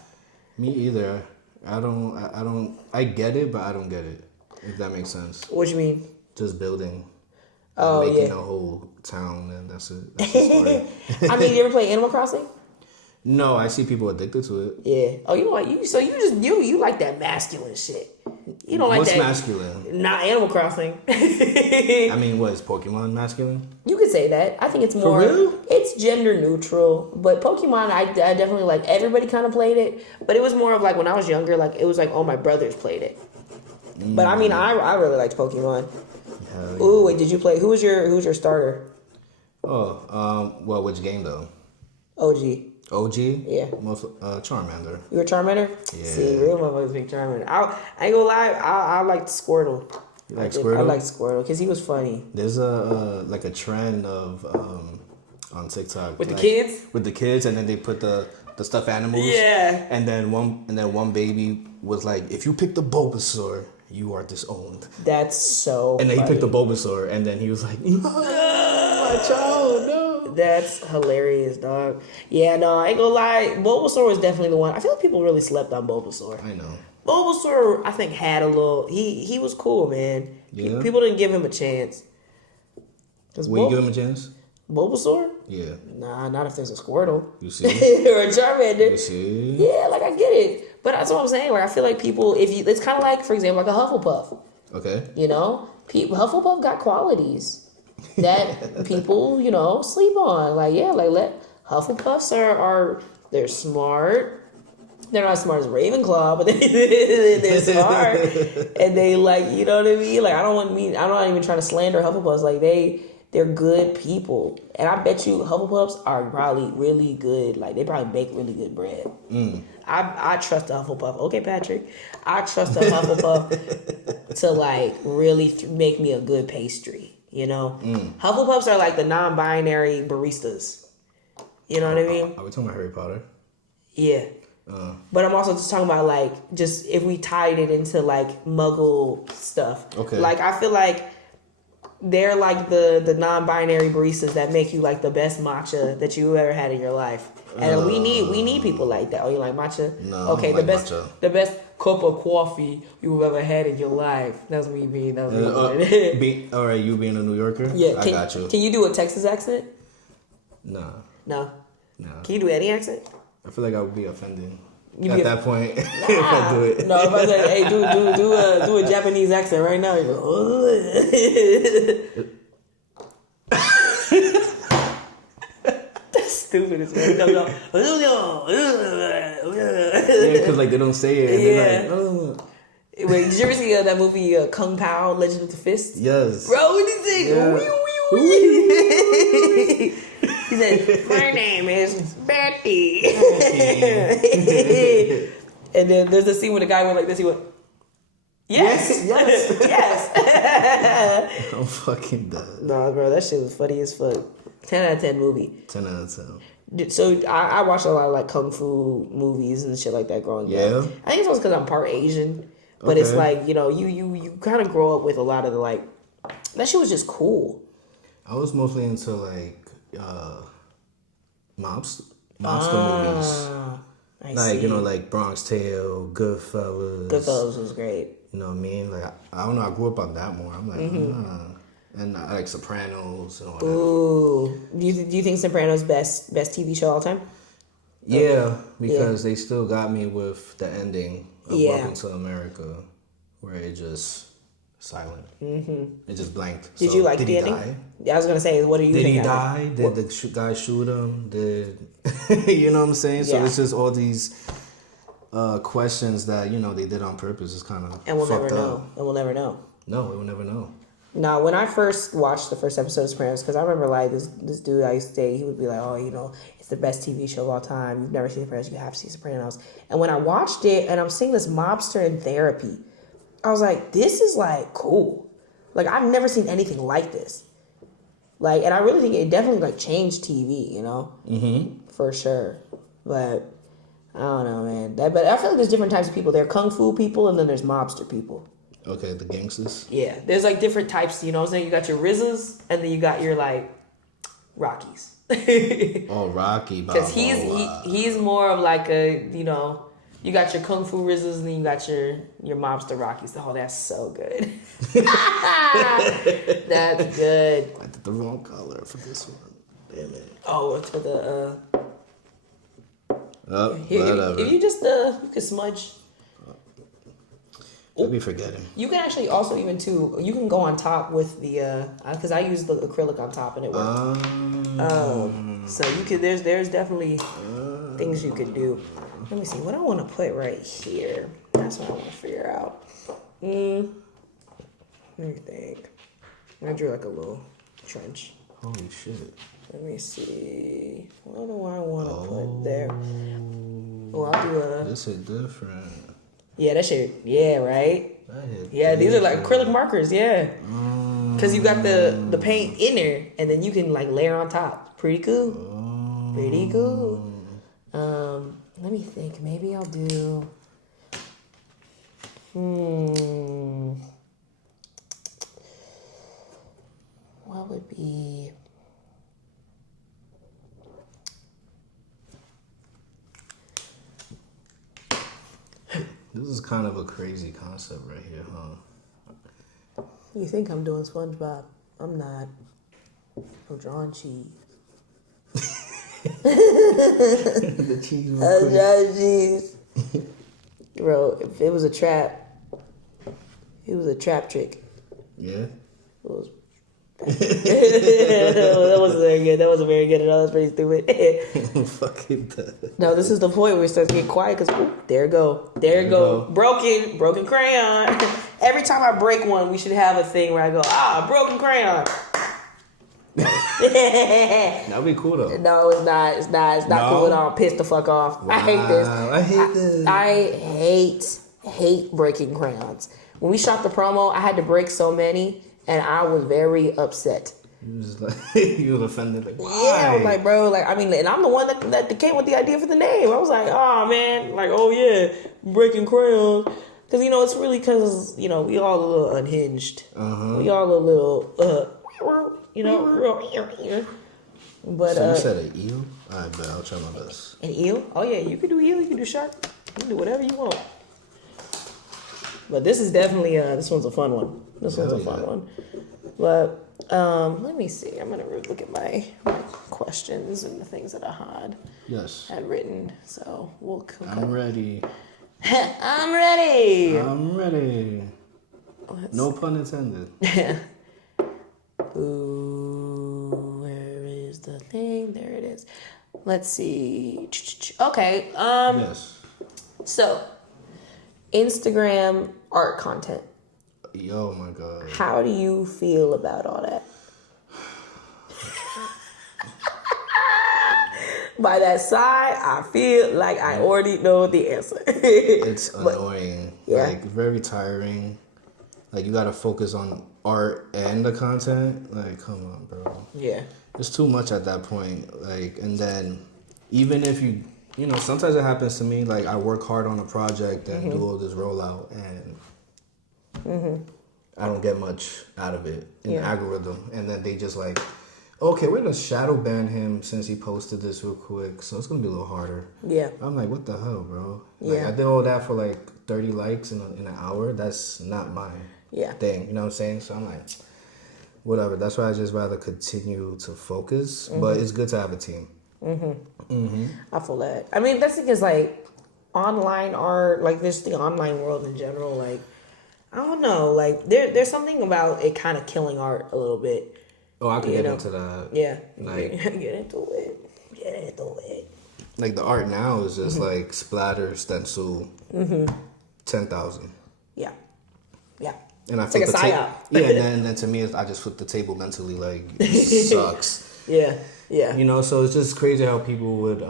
Me either. I get it, but I don't get it. If that makes sense. What you mean? Just building. Making a whole town, and that's it. That's the story. I mean, you ever play Animal Crossing? No, I see people addicted to it. Yeah. Oh, you know what? You like that masculine shit. You don't like What's that. What's masculine? Not Animal Crossing. I mean, what is Pokemon masculine? You could say that. I think it's more. For real? It's gender neutral, but Pokemon, I definitely like. Everybody kind of played it, but it was more of like when I was younger. Like it was like all my brothers played it. But I mean, I really liked Pokemon. Yeah. Ooh, wait, did you play? Who was your starter? Oh, well, which game though? OG. OG? Yeah. Most Charmander. You were Charmander? Yeah. See, real motherfuckers pick Charmander. I ain't gonna lie, I liked Squirtle. You like Squirtle? I liked Squirtle because he was funny. There's a trend of on TikTok with the kids. With the kids, and then they put the stuffed animals. Yeah. And then one baby was like, if you pick the Bulbasaur, you are disowned. That's so And then funny. he picked the Bulbasaur, and then he was like, no, my child, no. That's hilarious, dog. Yeah, no, I ain't gonna lie. Bulbasaur was definitely the one. I feel like people really slept on Bulbasaur. I know. Bulbasaur, I think, had a little... He was cool, man. Yeah. People didn't give him a chance. Will you give him a chance? Bulbasaur? Yeah. Nah, not if there's a Squirtle. You see? Or a Charmander. You see? Yeah, like, I get it. But that's what I'm saying. Like, I feel like people... It's kind of like, for example, like a Hufflepuff. Okay. Hufflepuff got qualities that people, sleep on. Like, yeah, like Hufflepuffs are they're smart. They're not as smart as Ravenclaw, but they're smart. And they you know what I mean? Like, I'm not even trying to slander Hufflepuffs. Like, they're good people. And I bet you Hufflepuffs are probably really good. Like, they probably bake really good bread. I trust a Hufflepuff. Okay, Patrick. I trust a Hufflepuff to, really make me a good pastry. Hufflepuffs are like the non-binary baristas. You know what I mean? Are we talking about Harry Potter? Yeah. But I'm also just talking about, just if we tied it into, Muggle stuff. Okay. I feel like they're the non-binary baristas that make you the best matcha that you ever had in your life, and we need people like that. Oh, you like matcha? No. Okay, I don't like matcha. The best cup of coffee you've ever had in your life. That's me being. That was me. All right, you being a New Yorker. Yeah, I got you. Can you do a Texas accent? No. No. Can you do any accent? I feel like I would be offended at that point if I do it. No, if I say, hey, do a Japanese accent right now, you go, oh. That's stupid as well. No. Yeah, because they don't say it. And they're like, oh. Wait, did you ever see that movie Kung Pao, Legend of the Fist? Yes. Bro, what did he say? Yeah. He said, my name is Betty. And then there's a scene where the guy went like this. He went, yes. I'm fucking done. Nah, bro, that shit was funny as fuck. 10 out of 10 movie. 10 out of 10. So I watched a lot of like kung fu movies and shit like that growing up. Yeah. I think it's also because I'm part Asian, but it's like, you know, you kind of grow up with a lot of the like, that shit was just cool. I was mostly into like mobster movies. I like, see. you know, like Bronx Tale, Goodfellas. Goodfellas was great. You know what I mean? Like, I don't know, I grew up on that more. I'm like, And I like Sopranos and all that. Ooh. Do you think Sopranos best TV show all time? Yeah, because they still got me with the ending of Welcome to America, where it just silent. It just blanked. Did you like the ending? Die? Yeah, I was gonna say, what do you think? Did he die? Did the guy shoot him? Did you know what I'm saying? So it's just all these questions that, you know, they did on purpose. It's kind of and we'll fucked never know. up. And we'll never know. No, we will never know. Now, when I first watched the first episode of Sopranos, because I remember like this dude I used to date, he would be like, oh, you know, it's the best TV show of all time. You've never seen Sopranos, you have to see Sopranos. And when I watched it and I'm seeing this mobster in therapy, I was like, this is like cool. Like, I've never seen anything like this. Like, and I really think it definitely like changed TV, you know? For sure. But I don't know, man. But I feel like there's different types of people. There are kung fu people and then there's mobster people. Okay, the gangsters. Yeah, there's like different types. You know what I'm saying? You got your RZAs, and then you got your like Rockies. Oh, Rocky. Because he's more of like a, you know, you got your kung fu RZAs, and then you got your mobster Rockies. Oh, that's so good. That's good. I did the wrong color for this one. Damn it. Oh, it's for the whatever. if you just you can smudge. I'll be forgetting. You can actually also even too. You can go on top with the because I use the acrylic on top and it works. So you can. There's definitely things you can do. Let me see what I want to put right here. That's what I want to figure out. Let me think. I drew like a little trench. Holy shit. Let me see. What do I want to put there? Oh, I'll do a. This is different. Yeah, that shit. Yeah, right. Yeah, these are like acrylic markers. Yeah, because you got the paint in there, and then you can like layer on top. Pretty cool. Pretty cool. Let me think. Maybe I'll do. What would be? This is kind of a crazy concept right here, huh? You think I'm doing SpongeBob? I'm not. I'm drawing cheese. The cheese. I'm drawing cheese. Bro, if it was a trap, it was a trap trick. Yeah. It was. That wasn't very good. That wasn't very good at all. That's pretty stupid. Fucking. No, this is the point where it starts to get quiet because there it go. There it go. Broken crayon. Every time I break one, we should have a thing where I go, broken crayon. That'd be cool though. No, it's not. It's not cool at all. Piss the fuck off. Wow. I hate this. I hate this. I hate breaking crayons. When we shot the promo, I had to break so many, and I was very upset. You was like, you was offended. Like, why? Yeah, I was like, bro, like, I mean, and I'm the one that came with the idea for the name. I was like, oh man, like, oh yeah, breaking crayons. Because, you know, it's really because, you know, we all a little unhinged. We all a little, you know, but so you said an eel? Alright, but I'll try my best. An eel? Oh yeah, you can do eel, you can do shark, you can do whatever you want. But this is definitely this one's a fun one. This one's a fun one. But let me see. I'm gonna look at my questions and the things that I had written. So we'll. I'm ready. I'm ready. I'm ready. No pun intended. Ooh, where is the thing? There it is. Let's see. Okay. Yes. So, Instagram art content. Oh my god. How do you feel about all that? By that side, I feel like I already know the answer. It's annoying. Yeah. Like, very tiring. Like, you gotta focus on art and the content. Like, come on, bro. Yeah. It's too much at that point. Like, and then even if you know, sometimes it happens to me. Like, I work hard on a project and do all this rollout, and I don't get much out of it in the algorithm. And then they just like, okay, we're gonna shadow ban him since he posted this real quick, so it's gonna be a little harder. Yeah. I'm like, what the hell, bro? Like, I did all that for like 30 likes in an hour. That's not my thing. You know what I'm saying? So I'm like, whatever. That's why I just rather continue to focus. But it's good to have a team. I feel that. I mean, that's because like online art, like this the online world in general, like I don't know, like there's something about it kind of killing art a little bit. Oh, I could get into that. Yeah, like get into it. Get into it. Like the art now is just like splatter, stencil, 10,000. Yeah, yeah. And I it's like a psyop. And then to me, I just flip the table mentally. Like, it sucks. Yeah. You know, so it's just crazy how people would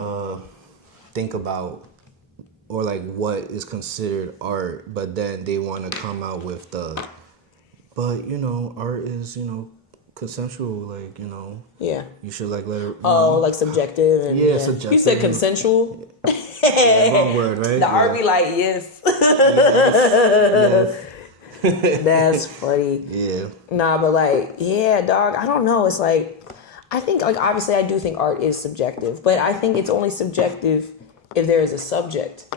think about or like what is considered art, but then they want to come out with but you know, art is, you know, consensual, like, you know. Yeah. You should like let it. Like subjective and subjective. You said consensual. Wrong word, right? The art be like yes. That's funny. Yeah. Nah, but like, dog. I don't know. It's like. I think, like, obviously, I do think art is subjective, but I think it's only subjective if there is a subject.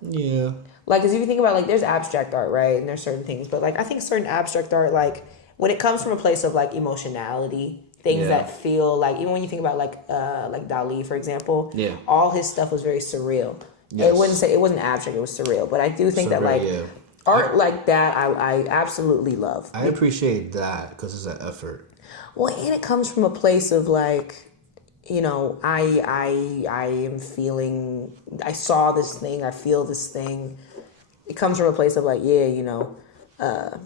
Yeah. Like, because if you think about, like, there's abstract art, right? And there's certain things, but, like, I think certain abstract art, like, when it comes from a place of, like, emotionality, things that feel, like, even when you think about, like Dali, for example, all his stuff was very surreal. Yes. It wasn't abstract, it was surreal, but I do think that, like, art like that, I absolutely love. I appreciate that because it's an effort. Well, and it comes from a place of like, you know, I am feeling, I saw this thing, I feel this thing. It comes from a place of like, you know, I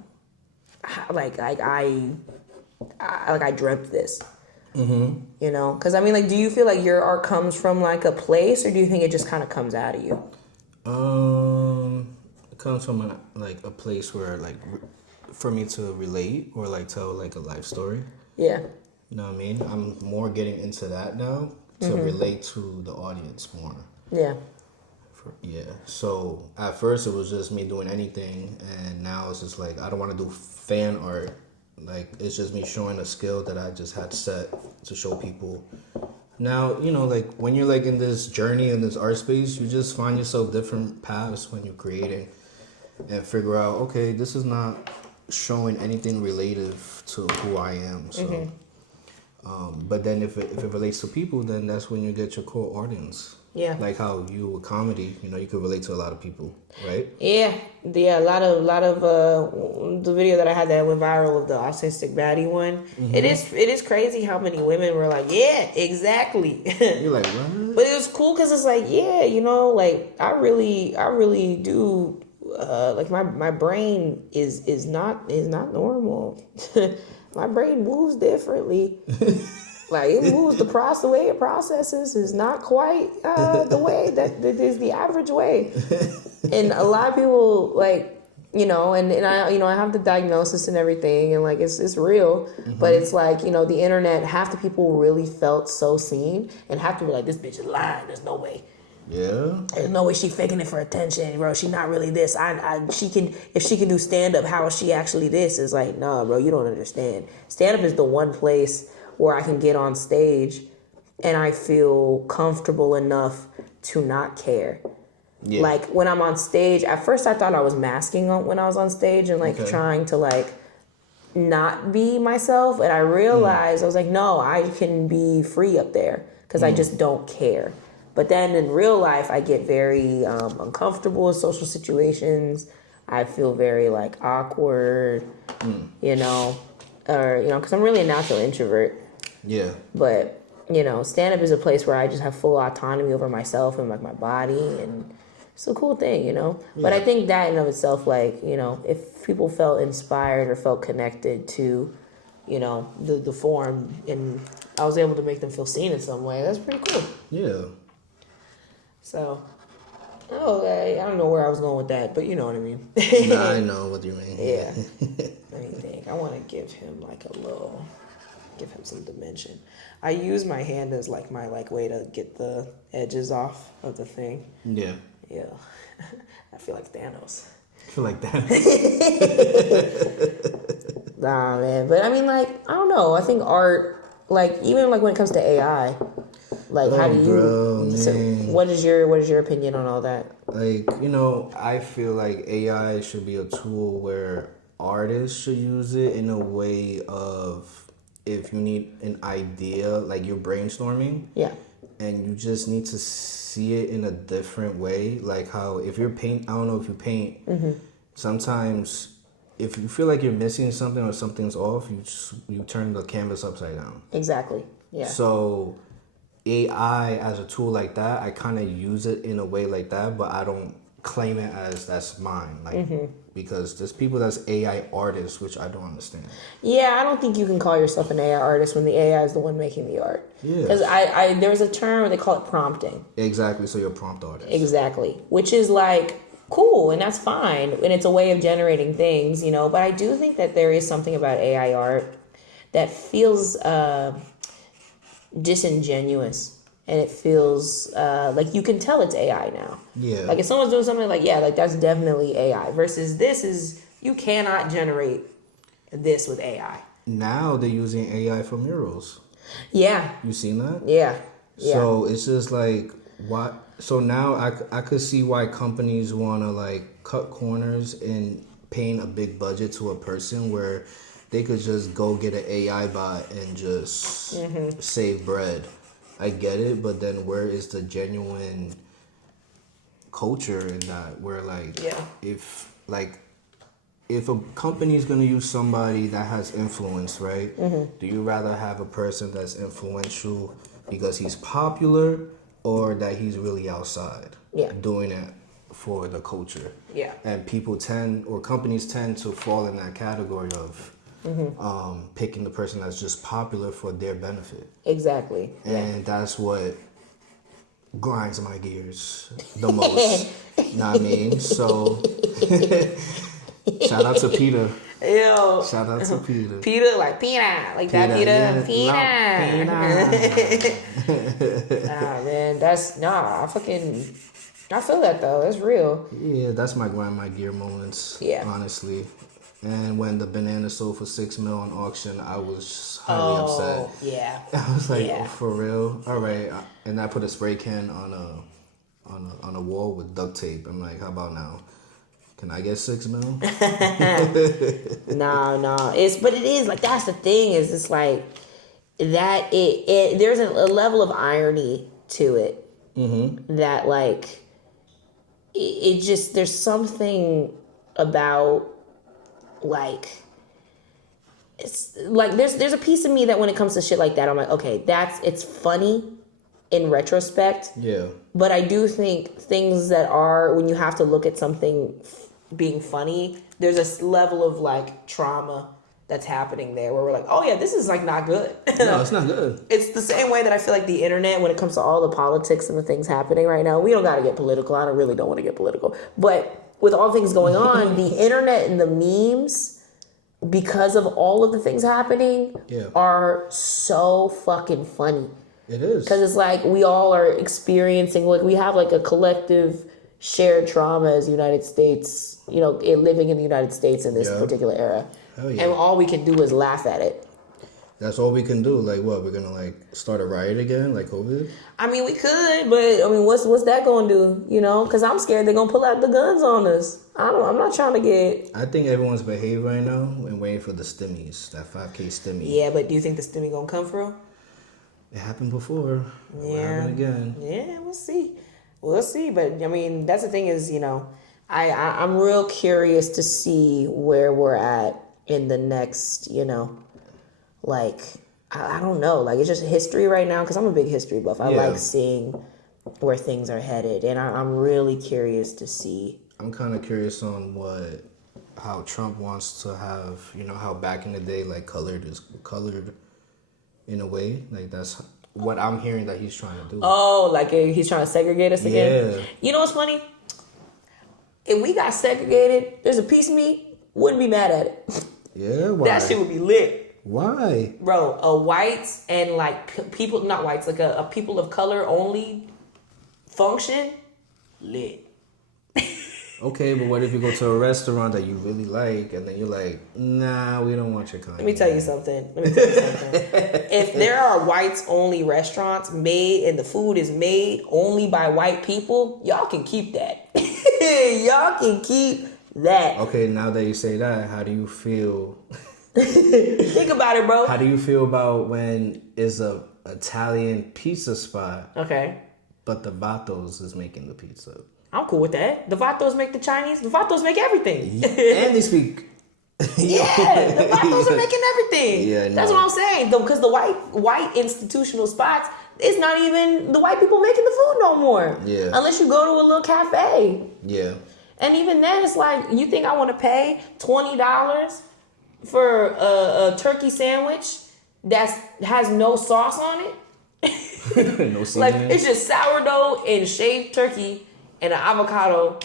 dreamt this. You know, because I mean, like, do you feel like your art comes from like a place, or do you think it just kind of comes out of you? It comes from a place where like for me to relate or like tell like a life story. Yeah. You know what I mean? I'm more getting into that now to relate to the audience more. Yeah. So at first it was just me doing anything, and now it's just like I don't want to do fan art. Like it's just me showing a skill that I just had set to show people. Now, you know, like when you're like in this journey in this art space, you just find yourself different paths when you're creating and figure out, okay, this is not showing anything relative to who I am. So, but then if it relates to people, then that's when you get your core audience. Yeah. Like how you with comedy, you know, you can relate to a lot of people, right? Yeah. A lot of the video that I had that went viral of the autistic baddie one. It is crazy how many women were like, yeah, exactly. You're like, what? But it was cool because it's like, yeah, you know, like I really do. Like my brain is not normal. My brain moves differently. Like it moves the way it processes is not quite the way that is the average way. And a lot of people like, you know, and I, you know, I have the diagnosis and everything, and like it's real, but it's like, you know, the internet, half the people really felt so seen, and half to be like, this bitch is lying. There's no way. Yeah. There's no way she faking it for attention, bro. She not really this. If she can do stand up, how is she actually this? It's like, nah, bro, you don't understand. Stand up is the one place where I can get on stage and I feel comfortable enough to not care. Yeah. Like when I'm on stage, at first I thought I was masking when I was on stage and like trying to like not be myself, and I realized I was like, no, I can be free up there because I just don't care. But then in real life, I get very uncomfortable in social situations. I feel very like awkward, you know, or, you know, because I'm really a natural introvert. Yeah. But, you know, stand-up is a place where I just have full autonomy over myself and like my body, and it's a cool thing, you know. Yeah. But I think that in of itself, like, you know, if people felt inspired or felt connected to, you know, the form, and I was able to make them feel seen in some way, that's pretty cool. Yeah. So, I don't know where I was going with that, but you know what I mean. Nah, I know what you mean. Yeah. Let me think. I want to give him like give him some dimension. I use my hand as like my like way to get the edges off of the thing. Yeah. Yeah. I feel like Thanos. I feel like that. Nah, man. But I mean, like, I don't know. I think art, like, even like when it comes to AI, like, how do you? Bro, so what is your opinion on all that? Like, I feel like AI should be a tool where artists should use it in a way of, if you need an idea, like you're brainstorming. Yeah. And you just need to see it in a different way. Like how if you're I don't know if you paint, sometimes if you feel like you're missing something or something's off, you turn the canvas upside down. Exactly. Yeah. So AI as a tool like that, I kind of use it in a way like that, but I don't claim it as that's mine. Like because there's people that's AI artists, which I don't understand. Yeah, I don't think you can call yourself an AI artist when the AI is the one making the art. Yeah. Because there's a term, they call it prompting. Exactly, so you're a prompt artist. Exactly. Which is like cool, and that's fine. And it's a way of generating things, But I do think that there is something about AI art that feels disingenuous. And it feels like you can tell it's AI now. Yeah. Like if someone's doing something like, yeah, like that's definitely AI. Versus you cannot generate this with AI. Now they're using AI for murals. Yeah. You seen that? Yeah. So it's just like, why? So now I could see why companies want to like cut corners and paying a big budget to a person where they could just go get an AI bot and just save bread. I get it, but then where is the genuine culture in that? Where like, if a company is gonna use somebody that has influence, right? Do you rather have a person that's influential because he's popular, or that he's really outside doing it for the culture? Yeah. And companies tend to fall in that category of picking the person that's just popular for their benefit. Exactly. And that's what grinds my gears the most. Know what I mean? So shout out to Peter. Ew. Shout out to Peter. Peter, like Peter. Like that Peter. Yeah, Peter. Nah, man. I feel that though. That's real. Yeah, that's my grind my gear moments. Yeah. Honestly. And when the banana sold for $6 million on auction, I was highly upset. Yeah. I was like, oh, for real? All right. And I put a spray can on a wall with duct tape. I'm like, how about now? Can I get $6 million? No. But it is like, that's the thing, is it's like that there's a level of irony to it that like it just, there's something about like, it's like there's a piece of me that when it comes to shit like that, I'm like, okay, it's funny in retrospect. Yeah. But I do think things that are, when you have to look at something being funny, there's a level of like trauma that's happening there where we're like, oh yeah, this is like not good. No, it's not good. It's the same way that I feel like the internet, when it comes to all the politics and the things happening right now, we don't got to get political. I really don't want to get political. But with all things going on, the internet and the memes, because of all of the things happening, are so fucking funny. It is. Because it's like we all are experiencing, like we have like a collective shared trauma as United States, living in the United States in this particular era. Hell yeah. And all we can do is laugh at it. That's all we can do. Like what? We're gonna like start a riot again, like COVID? I mean, we could, but I mean, what's that gonna do? Because I'm scared they're gonna pull out the guns on us. I'm not trying to get. I think everyone's behaving right now and waiting for the stimmies, that 5K stimmy. Yeah, but do you think the stimmy gonna come through? It happened before. Yeah. It will happen again. Yeah, we'll see. But I mean, that's the thing is, I'm real curious to see where we're at in the next, like, I don't know. Like, it's just history right now, because I'm a big history buff. I like seeing where things are headed, and I'm really curious to see. I'm kind of curious on how Trump wants to have, how back in the day, like, colored is colored in a way. Like, that's what I'm hearing that he's trying to do. Oh, like he's trying to segregate us again? Yeah. You know what's funny? If we got segregated, there's a piece of me wouldn't be mad at it. Yeah, why? That shit would be lit. Why? Bro, a whites and like people, not whites, like a people of color only function, lit. Okay, but what if you go to a restaurant that you really like and then you're like, nah, we don't want your kind. Let me tell you something. If there are whites only restaurants made and the food is made only by white people, y'all can keep that. Y'all can keep that. Okay, now that you say that, how do you feel? Think about it, bro. How do you feel about when it's a Italian pizza spot? Okay. But the Vatos is making the pizza. I'm cool with that. The Vatos make the Chinese. The Vatos make everything. And they speak. Yeah, the Vatos are making everything. Yeah, that's what I'm saying. Because the white institutional spots, it's not even the white people making the food no more. Yeah. Unless you go to a little cafe. Yeah. And even then, it's like, you think I want to pay $20 for a turkey sandwich that has no sauce on it? No seasoning. Like, it's just sourdough and shaved turkey and an avocado.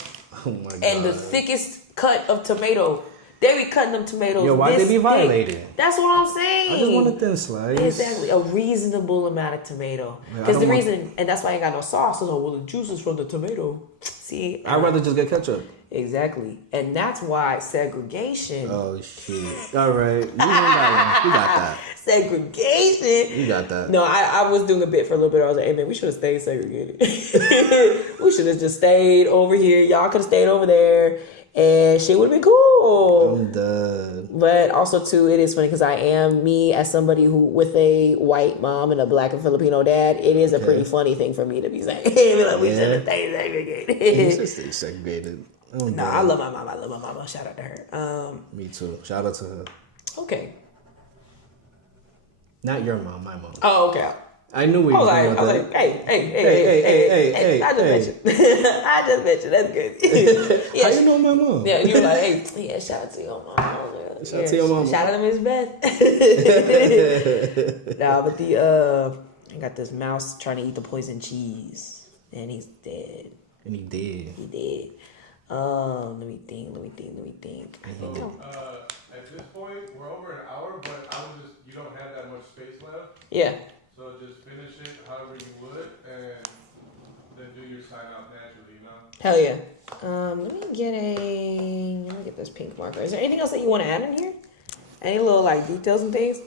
Oh my God. And the thickest cut of tomato. They be cutting them tomatoes. Yo, why they be violated? That's what I'm saying. I just want a thin slice. Exactly, a reasonable amount of tomato. Because the reason, and that's why I ain't got no sauce. So, well, the juice is from the tomato. See, I'd rather just get ketchup. Exactly, and that's why segregation. Oh shit! All right, you got that. Segregation. You got that. No, I was doing a bit for a little bit. I was like, hey man, we should have stayed segregated. We should have just stayed over here. Y'all could have stayed over there. And shit would have been cool. I'm done. But also, too, it is funny because I am me as somebody who, with a white mom and a black and Filipino dad, it is a pretty funny thing for me to be saying. Like, we should have stayed segregated. You should stay segregated. No, I love my mom. I love my mama. Shout out to her. Me too. Shout out to her. Okay. Not your mom, my mom. Oh, okay. I knew we were going with that. I was like, hey, I just mentioned. That's good. Yeah, how you know my mom? Yeah, you were like, hey, yeah, shout out to your mom. Shout out to your mom. Shout out to Miss Beth. Nah, but I got this mouse trying to eat the poison cheese, and he's dead. And he did. He did. Let me think. So, at this point, we're over an hour, but you don't have that much space left. Yeah. So just finish it however you would, and then do your sign out naturally, you know? Hell yeah. Let me get this pink marker. Is there anything else that you want to add in here? Any little like details and things?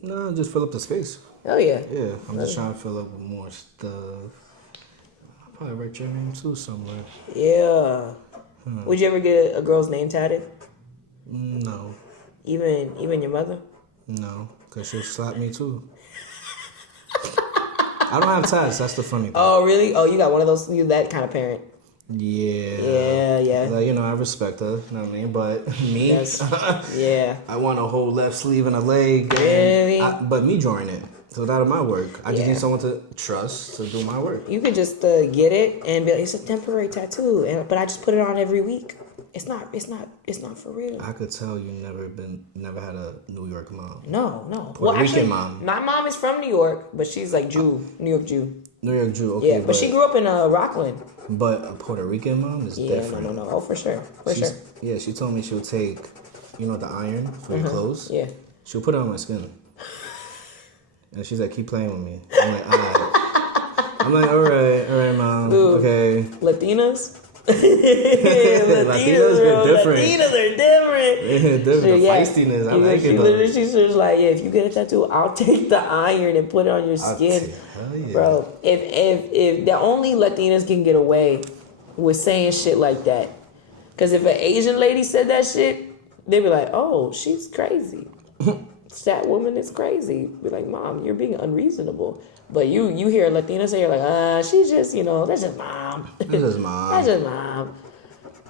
No, just fill up the space. Hell yeah. Yeah, I'm just trying to fill up with more stuff. I'll probably write your name too somewhere. Yeah. Would you ever get a girl's name tatted? No. Even your mother? No, because she'll slap me too. I don't have tats. That's the funny thing. Oh, really? Oh, you got one of those, you that kind of parent. Yeah. Yeah. Like, I respect her, you know what I mean? But me, Yes. Yeah. I want a whole left sleeve and a leg. Really? But me drawing it. So that'll my work. I just need someone to trust to do my work. You could just get it and be like, it's a temporary tattoo, but I just put it on every week. It's not for real. I could tell you never had a New York mom. No. Puerto Rican mom. My mom is from New York, but she's like New York Jew. New York Jew, okay. Yeah, but she grew up in Rockland. But a Puerto Rican mom is different. No. Oh, for sure. Yeah, she told me she'll take, the iron for your clothes. Yeah. She'll put it on my skin. And she's like, keep playing with me. I'm like, all right. I'm like, all right, mom. Dude, okay. Latinas? Latinas are different. Latinas are different. Yeah, different. The feistiness. I like it, though. She's like, yeah, if you get a tattoo, I'll take the iron and put it on your skin. Yeah. Bro, if the only Latinas can get away with saying shit like that. Because if an Asian lady said that shit, they'd be like, oh, she's crazy. That woman is crazy. Be like, mom, you're being unreasonable. But you hear a Latina say, you're like, she's just, that's just mom. That's just mom. That's just mom.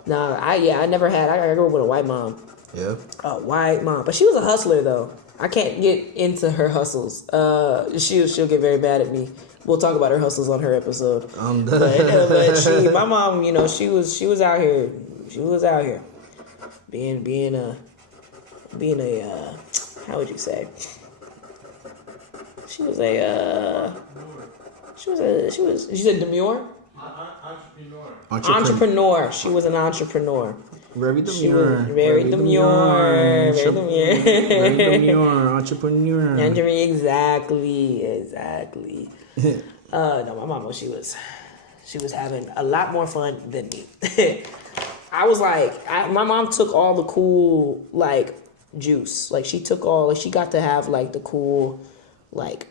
No, I never had. I grew up with a white mom. Yeah. A white mom, but she was a hustler though. I can't get into her hustles. She'll get very mad at me. We'll talk about her hustles on her episode. But my mom, she was out here. She was out here, being a how would you say? She said demure? Entrepreneur. She was an entrepreneur. Very demure. Very demure. Very demure. Entrepreneur. Exactly. No, my mama, she was having a lot more fun than me. I was like, my mom took all the cool, like, juice. Like, she got to have, like, the cool, like,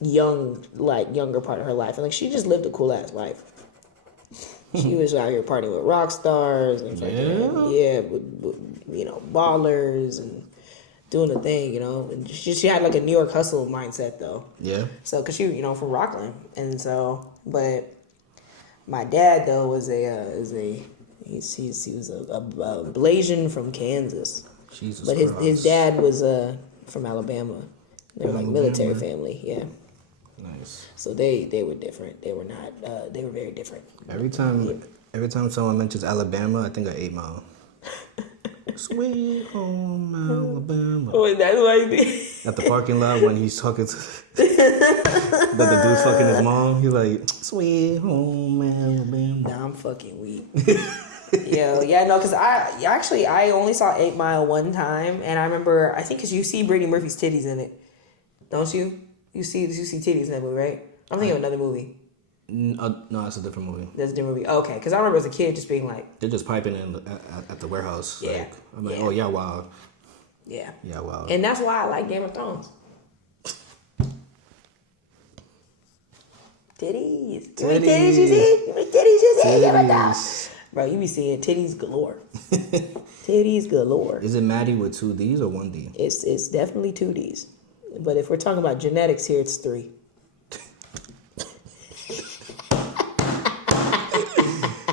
younger part of her life. And, like, she just lived a cool-ass life. She was out here partying with rock stars and ballers and doing the thing, you know. And she had like a New York hustle mindset though. Yeah. So, cause she, from Rockland, and so, but my dad though was he was a Blasian from Kansas. Jesus but his dad was from Alabama. They were like military family, yeah. Nice. So they were different. They were not. They were very different. Every time someone mentions Alabama, I think of 8 Mile. Sweet home Alabama. Oh, that's what he did. At the parking lot when he's talking to the dude's fucking his mom, he's like, "Sweet home Alabama." Nah, I'm fucking weak. Yo, yeah, no, because I only saw 8 Mile one time, and I remember because you see Brittany Murphy's titties in it, don't you? You see titties in that movie, right? I'm thinking of another movie. No, that's a different movie. That's a different movie. Okay, because I remember as a kid just being like... They're just piping in at the warehouse. Yeah. Like, I'm like, oh, yeah, wow. Yeah. Yeah, wow. And that's why I like Game of Thrones. Titties. Titties you see? Titties you see? Game of Thrones. Bro, you be seeing titties galore. Titties galore. Is it Maddi with 2 Ds or 1 D? It's definitely 2 Ds. But if we're talking about genetics here, it's 3.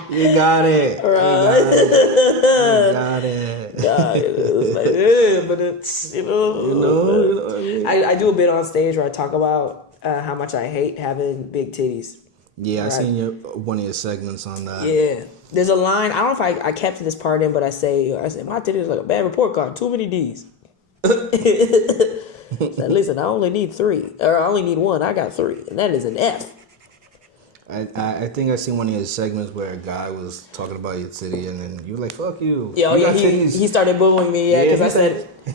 You got it. Right. You got it. But it's, I do a bit on stage where I talk about how much I hate having big titties. Yeah, I seen one of your segments on that. Yeah. There's a line, I don't know if I kept this part in, but I say my titties like a bad report card, too many Ds. So listen, I only need 3, or I only need 1. I got 3, and that is an F. I think I seen one of your segments where a guy was talking about your titty, and then you were like, "Fuck you." Yeah, he started booing me, because I said, I I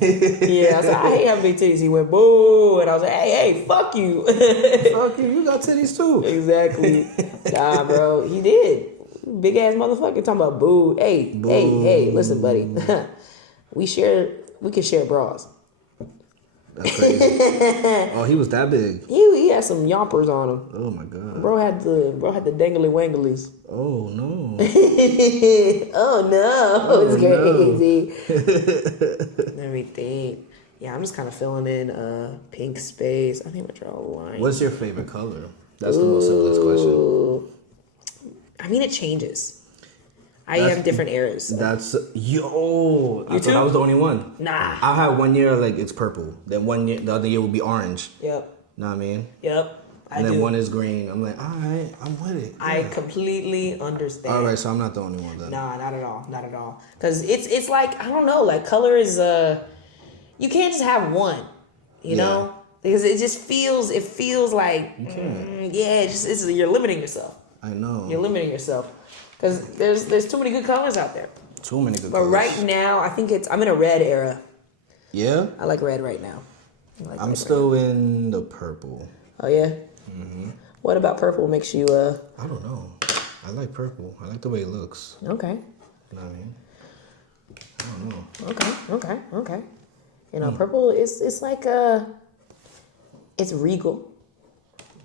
hate having big titties. He went boo, and I was like, hey, fuck you. Fuck you, you got titties too. Exactly. Nah, bro, he did. Big ass motherfucker talking about boo. Hey, listen, buddy. we can share bras. That's crazy. Oh, he was that big. He had some yompers on him. Oh my god. Bro had the dangly wanglies. Oh no. Oh no. It's crazy. Let me think. Yeah, I'm just kind of filling in pink space. I think I'm gonna draw a line. What's your favorite color? That's the most simplest question. I mean, it changes. I have different eras. So. That's I thought I was the only one. Nah. I had 1 year like it's purple. Then 1 year, the other year would be orange. Yep. Know what I mean? Yep. And then one is green. I'm like, all right, I'm with it. Yeah. I completely understand. All right, so I'm not the only one then. Nah, not at all. Not at all. Because it's like, I don't know, like color is, you can't just have one, you know? Because it feels like, you can't. You're limiting yourself. I know. You're limiting yourself. Because there's too many good colors out there. Too many good colors. But right now, I think I'm in a red era. Yeah? I like red right now. I'm still in the purple. Oh, yeah? Mm-hmm. What about purple makes you... I don't know. I like purple. I like the way it looks. Okay. You know what I mean? I don't know. Okay. You know, purple it's like it's regal.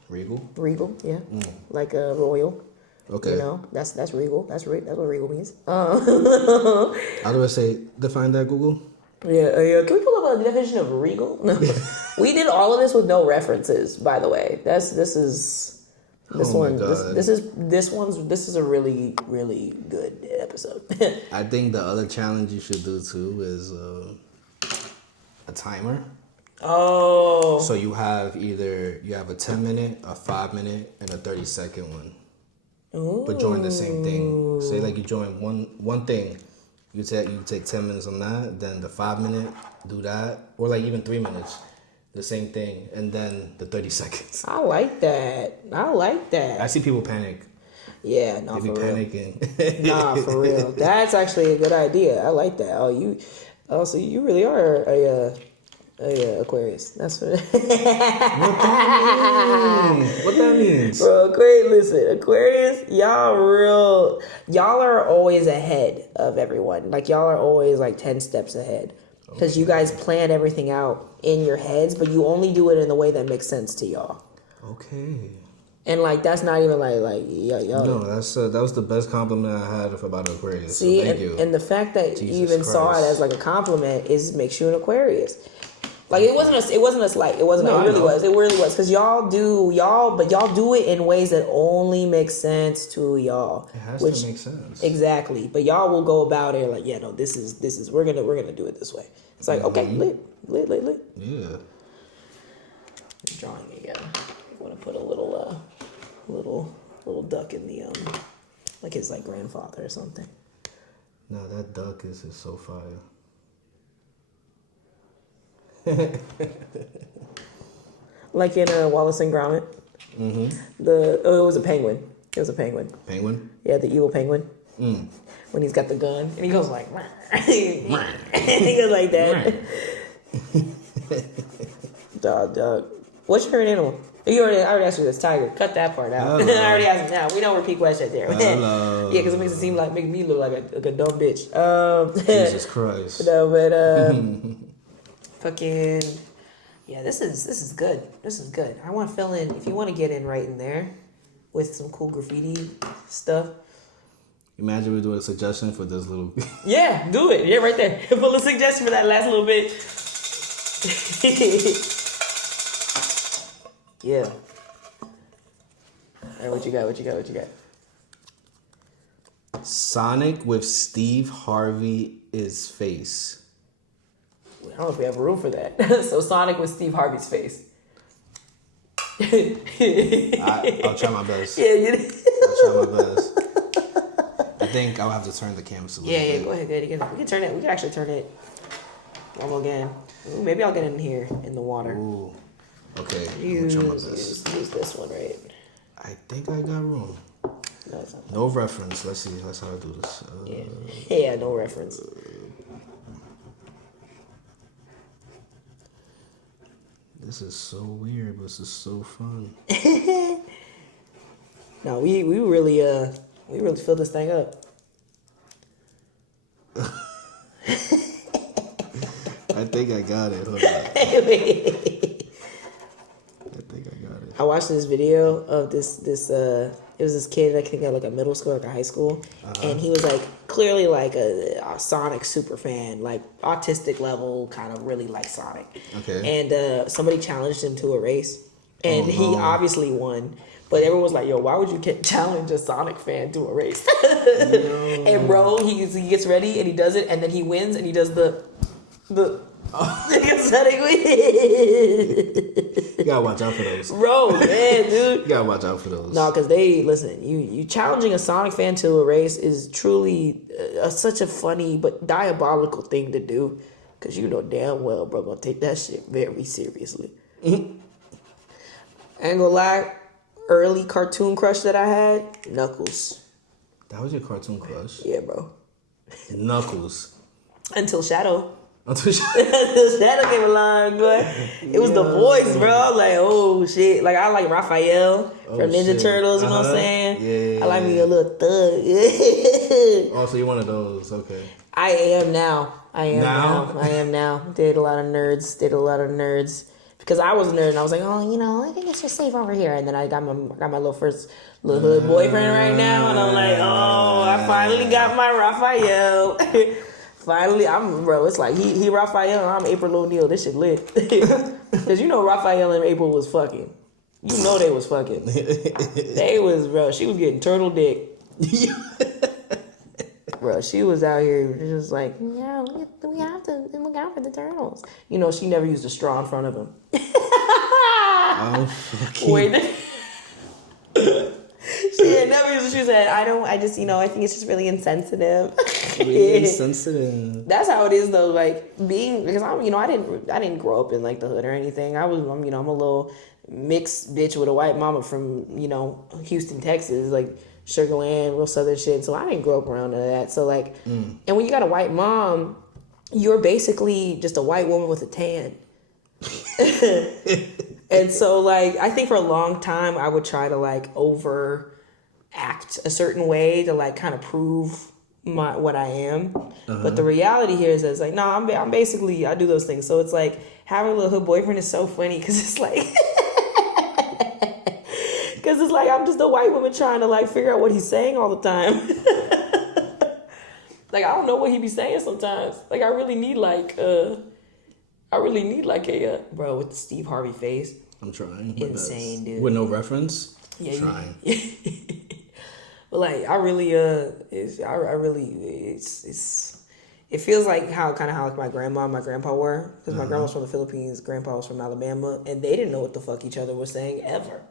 Regal? Regal, yeah. Like a royal. Okay. You know, that's regal. That's what regal means. How do I say define that, Google? Yeah. Can we pull up a definition of regal? No. We did all of this with no references, by the way. This is a really, really good episode. I think the other challenge you should do too is a timer. Oh. So you have a 10-minute, a 5-minute, and a 30-second one. Ooh. But join the same thing. Say like you join one thing. You take 10 minutes on that, then the 5-minute, do that. Or like even 3 minutes. The same thing. And then the 30 seconds. I like that. I see people panic. Yeah, no, they be for real. panicking. Nah, for real. That's actually a good idea. I like that. So you really are a Aquarius. That's what. What that means? Bro, Aquarius, y'all are always ahead of everyone. Like, y'all are always like 10 steps ahead. Because you guys plan everything out in your heads, but you only do it in the way that makes sense to y'all. Okay. And like, that's not even y'all. No, that was the best compliment I had about Aquarius. See, so thank you. And the fact that Jesus you even Christ. saw it as like a compliment makes you an Aquarius. Like, it wasn't a slight. It wasn't. No, It really was. It really was. Because y'all do it in ways that only make sense to y'all. It has to make sense. Exactly. But y'all will go about it like, yeah, no, this is we're gonna do it this way. It's like, okay, lit. Yeah. I'm drawing again. I want to put a little duck in the like his like grandfather or something. No, that duck is so fire. Like in Wallace and Gromit. Mm-hmm. It was a penguin. It was a penguin. Penguin? Yeah, the evil penguin. Mm. When he's got the gun and he goes like, he goes like that. Dog. What's your favorite animal? I already asked you this. Tiger. Cut that part out. I already asked you now. We don't repeat questions there. Yeah, because it makes me look like a dumb bitch. Jesus Christ. No, but fucking yeah. This is good. This is good. I want to fill in. If you want to get in right in there with some cool graffiti stuff. Imagine we do a suggestion for this little. Yeah, do it. Yeah, right there. Pull a suggestion for that last little bit. Yeah. All right, what you got? Sonic with Steve Harvey's face. I don't know if we have room for that. So Sonic with Steve Harvey's face. I'll try my best. Yeah, I'll try my best. I think I'll have to turn the canvas a little bit. Yeah, go ahead. We can turn it. We can actually turn it. I'll go again. Ooh, maybe I'll get in here in the water. Ooh. Okay. Use this one, right? I think I got room. No, it's not. No reference. Let's see. That's how I do this. Yeah, no reference. This is so weird, but this is so fun. No, we really filled this thing up. I think I got it. Hold on. I watched this video of this it was this kid, I think at like a middle school, like a high school, and he was like clearly like a Sonic super fan, like autistic level, kind of really like Sonic. Okay. And somebody challenged him to a race, and he obviously won. But everyone was like, yo, why would you challenge a Sonic fan to a race? And bro, he gets ready and he does it, and then he wins and he does the Sonic win. You gotta watch out for those. Bro, man, dude. You gotta watch out for those. No, because you challenging a Sonic fan to a race is truly such a funny but diabolical thing to do. Because you know damn well, bro, gonna take that shit very seriously. Mm-hmm. I ain't gonna lie, early cartoon crush that I had, Knuckles. That was your cartoon crush? Yeah, bro. Knuckles. Until Shadow. Until Shadow came along, boy. It was the voice, bro. I was like, oh shit. Like, I like Raphael from Ninja Turtles, you know what I'm saying? Yeah. I like me a little thug. Oh, so you're one of those, okay. I am now. Did a lot of nerds. Because I was a nerd and I was like, oh, I think it's just safe over here. And then I got my little hood boyfriend right now, and I'm like, oh, I finally got my Raphael. Finally, it's like he Raphael and I'm April O'Neil. This shit lit. Because Raphael and April was fucking. They was fucking. They was, bro, she was getting turtle dick. Bro, she was out here just like, yeah, we have to look out for the turtles. She never used a straw in front of him. Oh, fucking. Wait. She said, I think it's just really insensitive. Really insensitive. That's how it is though, like because I didn't grow up in like the hood or anything. I'm a little mixed bitch with a white mama from, Houston, Texas. Like, Sugar Land, real Southern shit. So I didn't grow up around none of that. So like, and when you got a white mom, you're basically just a white woman with a tan. And so like, I think for a long time I would try to like overact a certain way to like kind of prove what I am. But the reality here is like, no, I'm basically, I do those things. So it's like having a little hood boyfriend is so funny because it's like I'm just a white woman trying to like figure out what he's saying all the time. Like I don't know what he be saying sometimes. Like I really need like a bro with the Steve Harvey face. I'm trying. Insane, dude. With no reference. Yeah, trying. But like I really it feels like how like my grandma and my grandpa were, because my grandma was from the Philippines, grandpa was from Alabama, and they didn't know what the fuck each other was saying ever.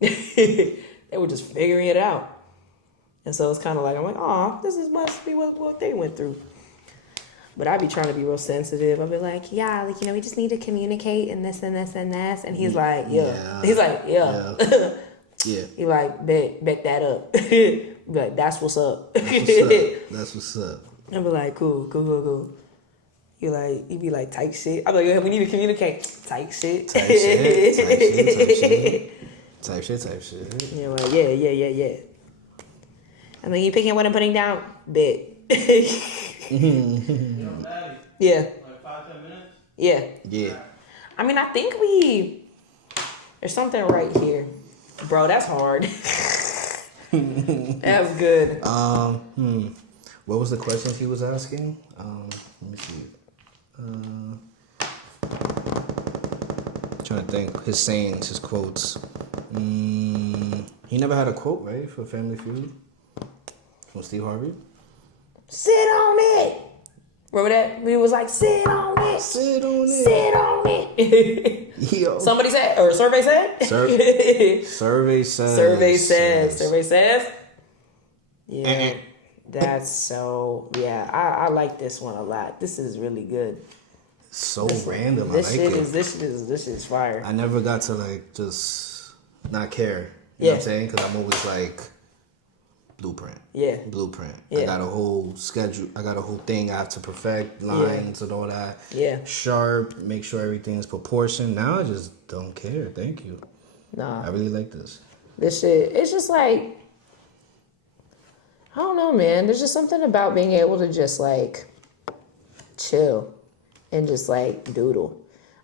They were just figuring it out. And so it's kind of like, I'm like, oh, must be what they went through. But I be trying to be real sensitive. I'll be like, yeah, like, we just need to communicate and this and this and this. And he's like, yeah. He's like, yeah. Yeah. He like, bet that up. Be like, that's what's up. That's what's up. I'll be like, cool. You be like, type shit. I'm like, yeah, we need to communicate. Type shit. Type shit. You're like, yeah. And then you picking what I'm putting down? Bet. Maddi, Yeah. like 5-10 minutes? Yeah. I mean, I think there's something right here. Bro, that's hard. That was good. What was the questions he was asking? Let me see. Trying to think. His sayings, his quotes. He never had a quote, right, for Family Feud? From Steve Harvey? Sit on it. Remember that? He was like, sit on it. Sit on it. Sit on it. Yo. Somebody said, or survey said? Survey says. Survey says. Yeah. That's so, yeah. I like this one a lot. This is really good. So random. This I like it. This is fire. I never got to like just not care. You know what I'm saying? Because I'm always like, blueprint. Yeah. I got a whole schedule. I got a whole thing I have to perfect, lines and all that. Yeah. Sharp, make sure everything is proportioned. Now I just don't care. Thank you. Nah. I really like this. This shit, it's just like, I don't know, man. There's just something about being able to just like chill and just like doodle.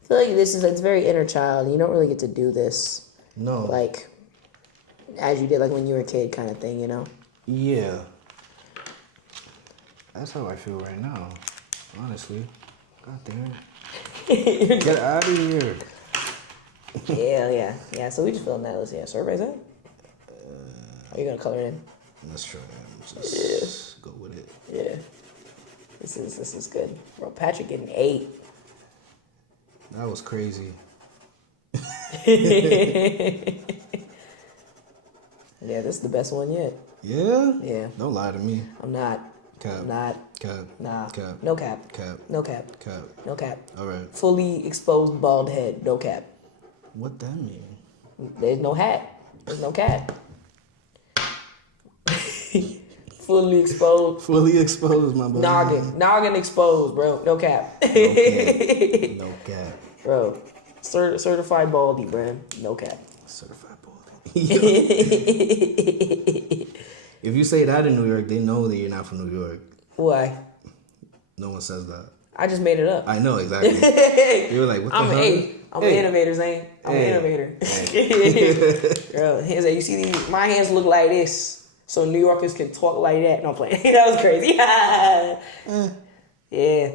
I feel like it's very inner child. You don't really get to do this. No. Like, as you did like when you were a kid kind of thing, Yeah. That's how I feel right now, honestly. God damn it. Get out of here. Yeah. So we just filmed that. Let's see. Surveys in? Are you going to color it in? Let's try that. Just go with it. Yeah. This is good. Bro, Patrick getting 8. That was crazy. Yeah, this is the best one yet. Yeah? Yeah. Don't lie to me. I'm not. Cap. I'm not. Cap. Nah. Cap. No cap. Cap. No cap. Cap. No cap. All right. Fully exposed bald head. No cap. What that mean? There's no hat. There's no cap. Fully exposed. Fully exposed, my boy. Noggin exposed, bro. No cap. No cap. Bro. Certified baldy, bro. No cap. Certified baldy. If you say that in New York, they know that you're not from New York. Why? No one says that. I just made it up. I know, exactly. You were like, what the hell? I'm an innovator, Zane. I'm an innovator. Girl, hands, you see my hands look like this, so New Yorkers can talk like that. No, I'm playing. That was crazy. Yeah.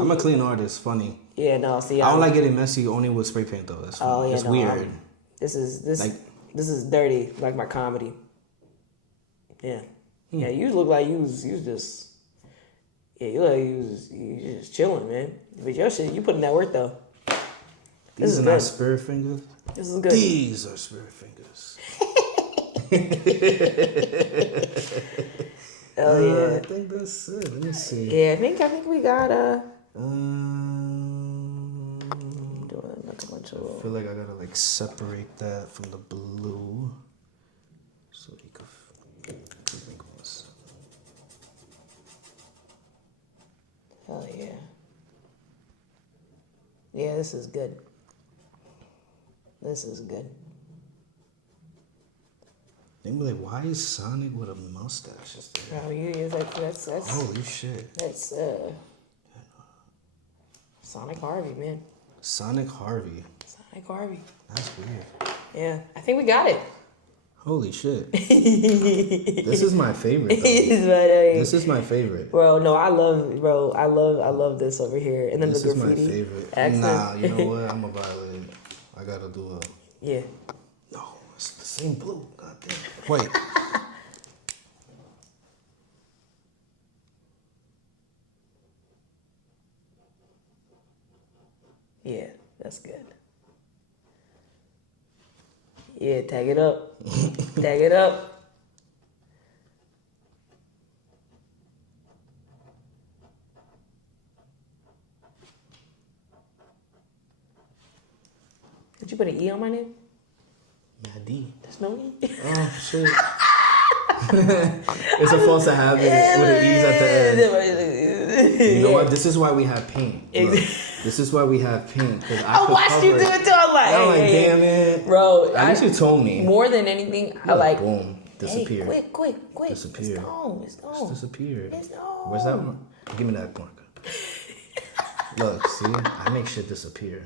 I'm a clean artist. Funny. Yeah, no. See, I don't like getting messy only with spray paint though. That's funny. It's weird. This is dirty, like my comedy. Yeah. Yeah, you look like you was just. Yeah, you look like you just chilling, man. But your shit, you putting that work though. These are not spirit fingers. This is good. These are spirit fingers. Oh yeah. I think that's it. Let me see. Yeah, I think we got doing like a bunch of. I feel like I gotta like separate that from the blue. This is good. This is good. They be like, why is Sonic with a mustache? Oh, yeah, that's holy shit. That's Sonic Harvey, man. Sonic Harvey. Sonic Harvey. That's weird. Yeah, I think we got it. Holy shit. This is my favorite. This is my favorite. Bro, no, I love this over here. And then this the graffiti. This is my favorite. Accent. Nah, you know what? I'm gonna violate it. I gotta do a... Yeah. No, it's the same blue. God damn. Wait. Yeah, that's good. Yeah, tag it up. Tag it up. Did you put an E on my name? Maddi. There's no E. Oh, shit. It's a false habit with an E's at the end. You know what? This is why we have paint. Look, this is why we have paint. I watched you do it too. I'm like, damn it. Bro, at least you told me. More than anything, I like... Boom. Disappear. Hey, quick. Disappear. It's gone. It's disappeared. It's gone. Where's that one? Give me that marker. Look, see? I make shit disappear.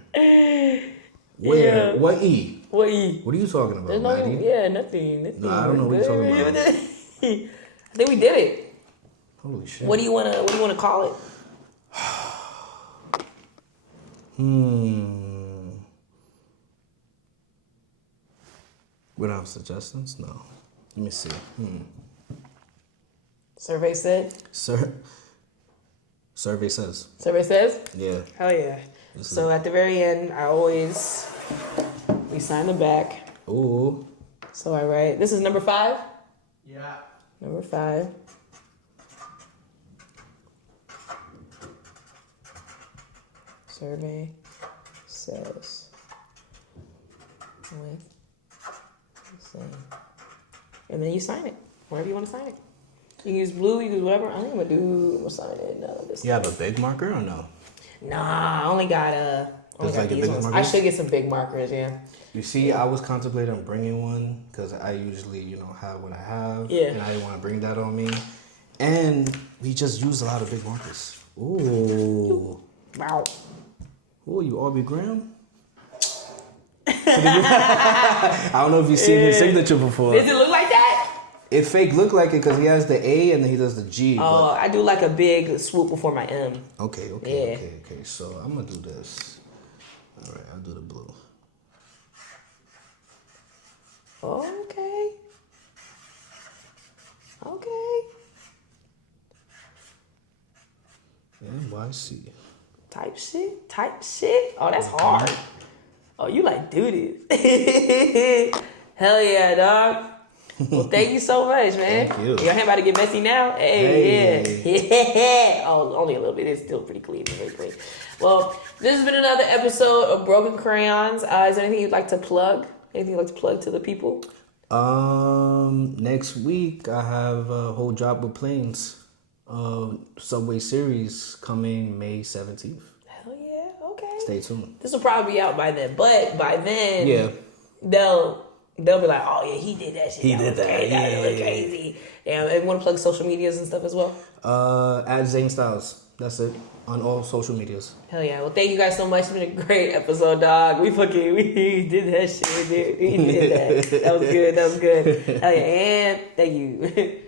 Where? Yeah. What E? What E? What are you talking about, Maddi? Yeah, nothing. No, I don't know what you're talking about. I think we did it. Holy shit. What do you wanna call it? We don't have suggestions? No. Let me see. Survey said? Survey says. Survey says? Yeah. Hell yeah. So at the very end, we sign the back. Ooh. So I write, this is number 5? Yeah. Number 5. Survey says with Zane. And then you sign it. Wherever you want to sign it. You can use blue, you can use whatever. I think I'm gonna sign it. No, this. You have a big marker or no? Nah, I only got these ones. I should get some big markers, yeah. You see, I was contemplating on bringing one because I usually, have what I have. Yeah. And I didn't want to bring that on me. And we just use a lot of big markers. Ooh. Wow. Ooh, you Aubrey Graham? I don't know if you've seen his signature before. Does it look like that? It fake look like it because he has the A and then he does the G. Oh, I do like a big swoop before my M. Okay. So I'm going to do this. All right, I'll do the blue. Okay. NYC. Type shit. Oh, that's hard. Oh, you like Doodles. Hell yeah, dog. Well, thank you so much, man. Thank you. Your hand about to get messy now? Hey. Yeah. Oh, only a little bit. It's still pretty clean. Very clean. Well, this has been another episode of Broken Crayons. Is there anything you'd like to plug? Anything you'd like to plug to the people? Next week I have a whole drop with planes. Subway series coming May 17th. Hell yeah. Okay. Stay tuned. This will probably be out by then, but by then, yeah, they'll be like, oh yeah, he did that shit. He did that. That was crazy. Yeah, and want to plug social medias and stuff as well. At Zane Styles. That's it on all social medias. Hell yeah! Well, thank you guys so much. It's been a great episode, dog. We did that shit. We did that. That was good. Hell yeah! And thank you.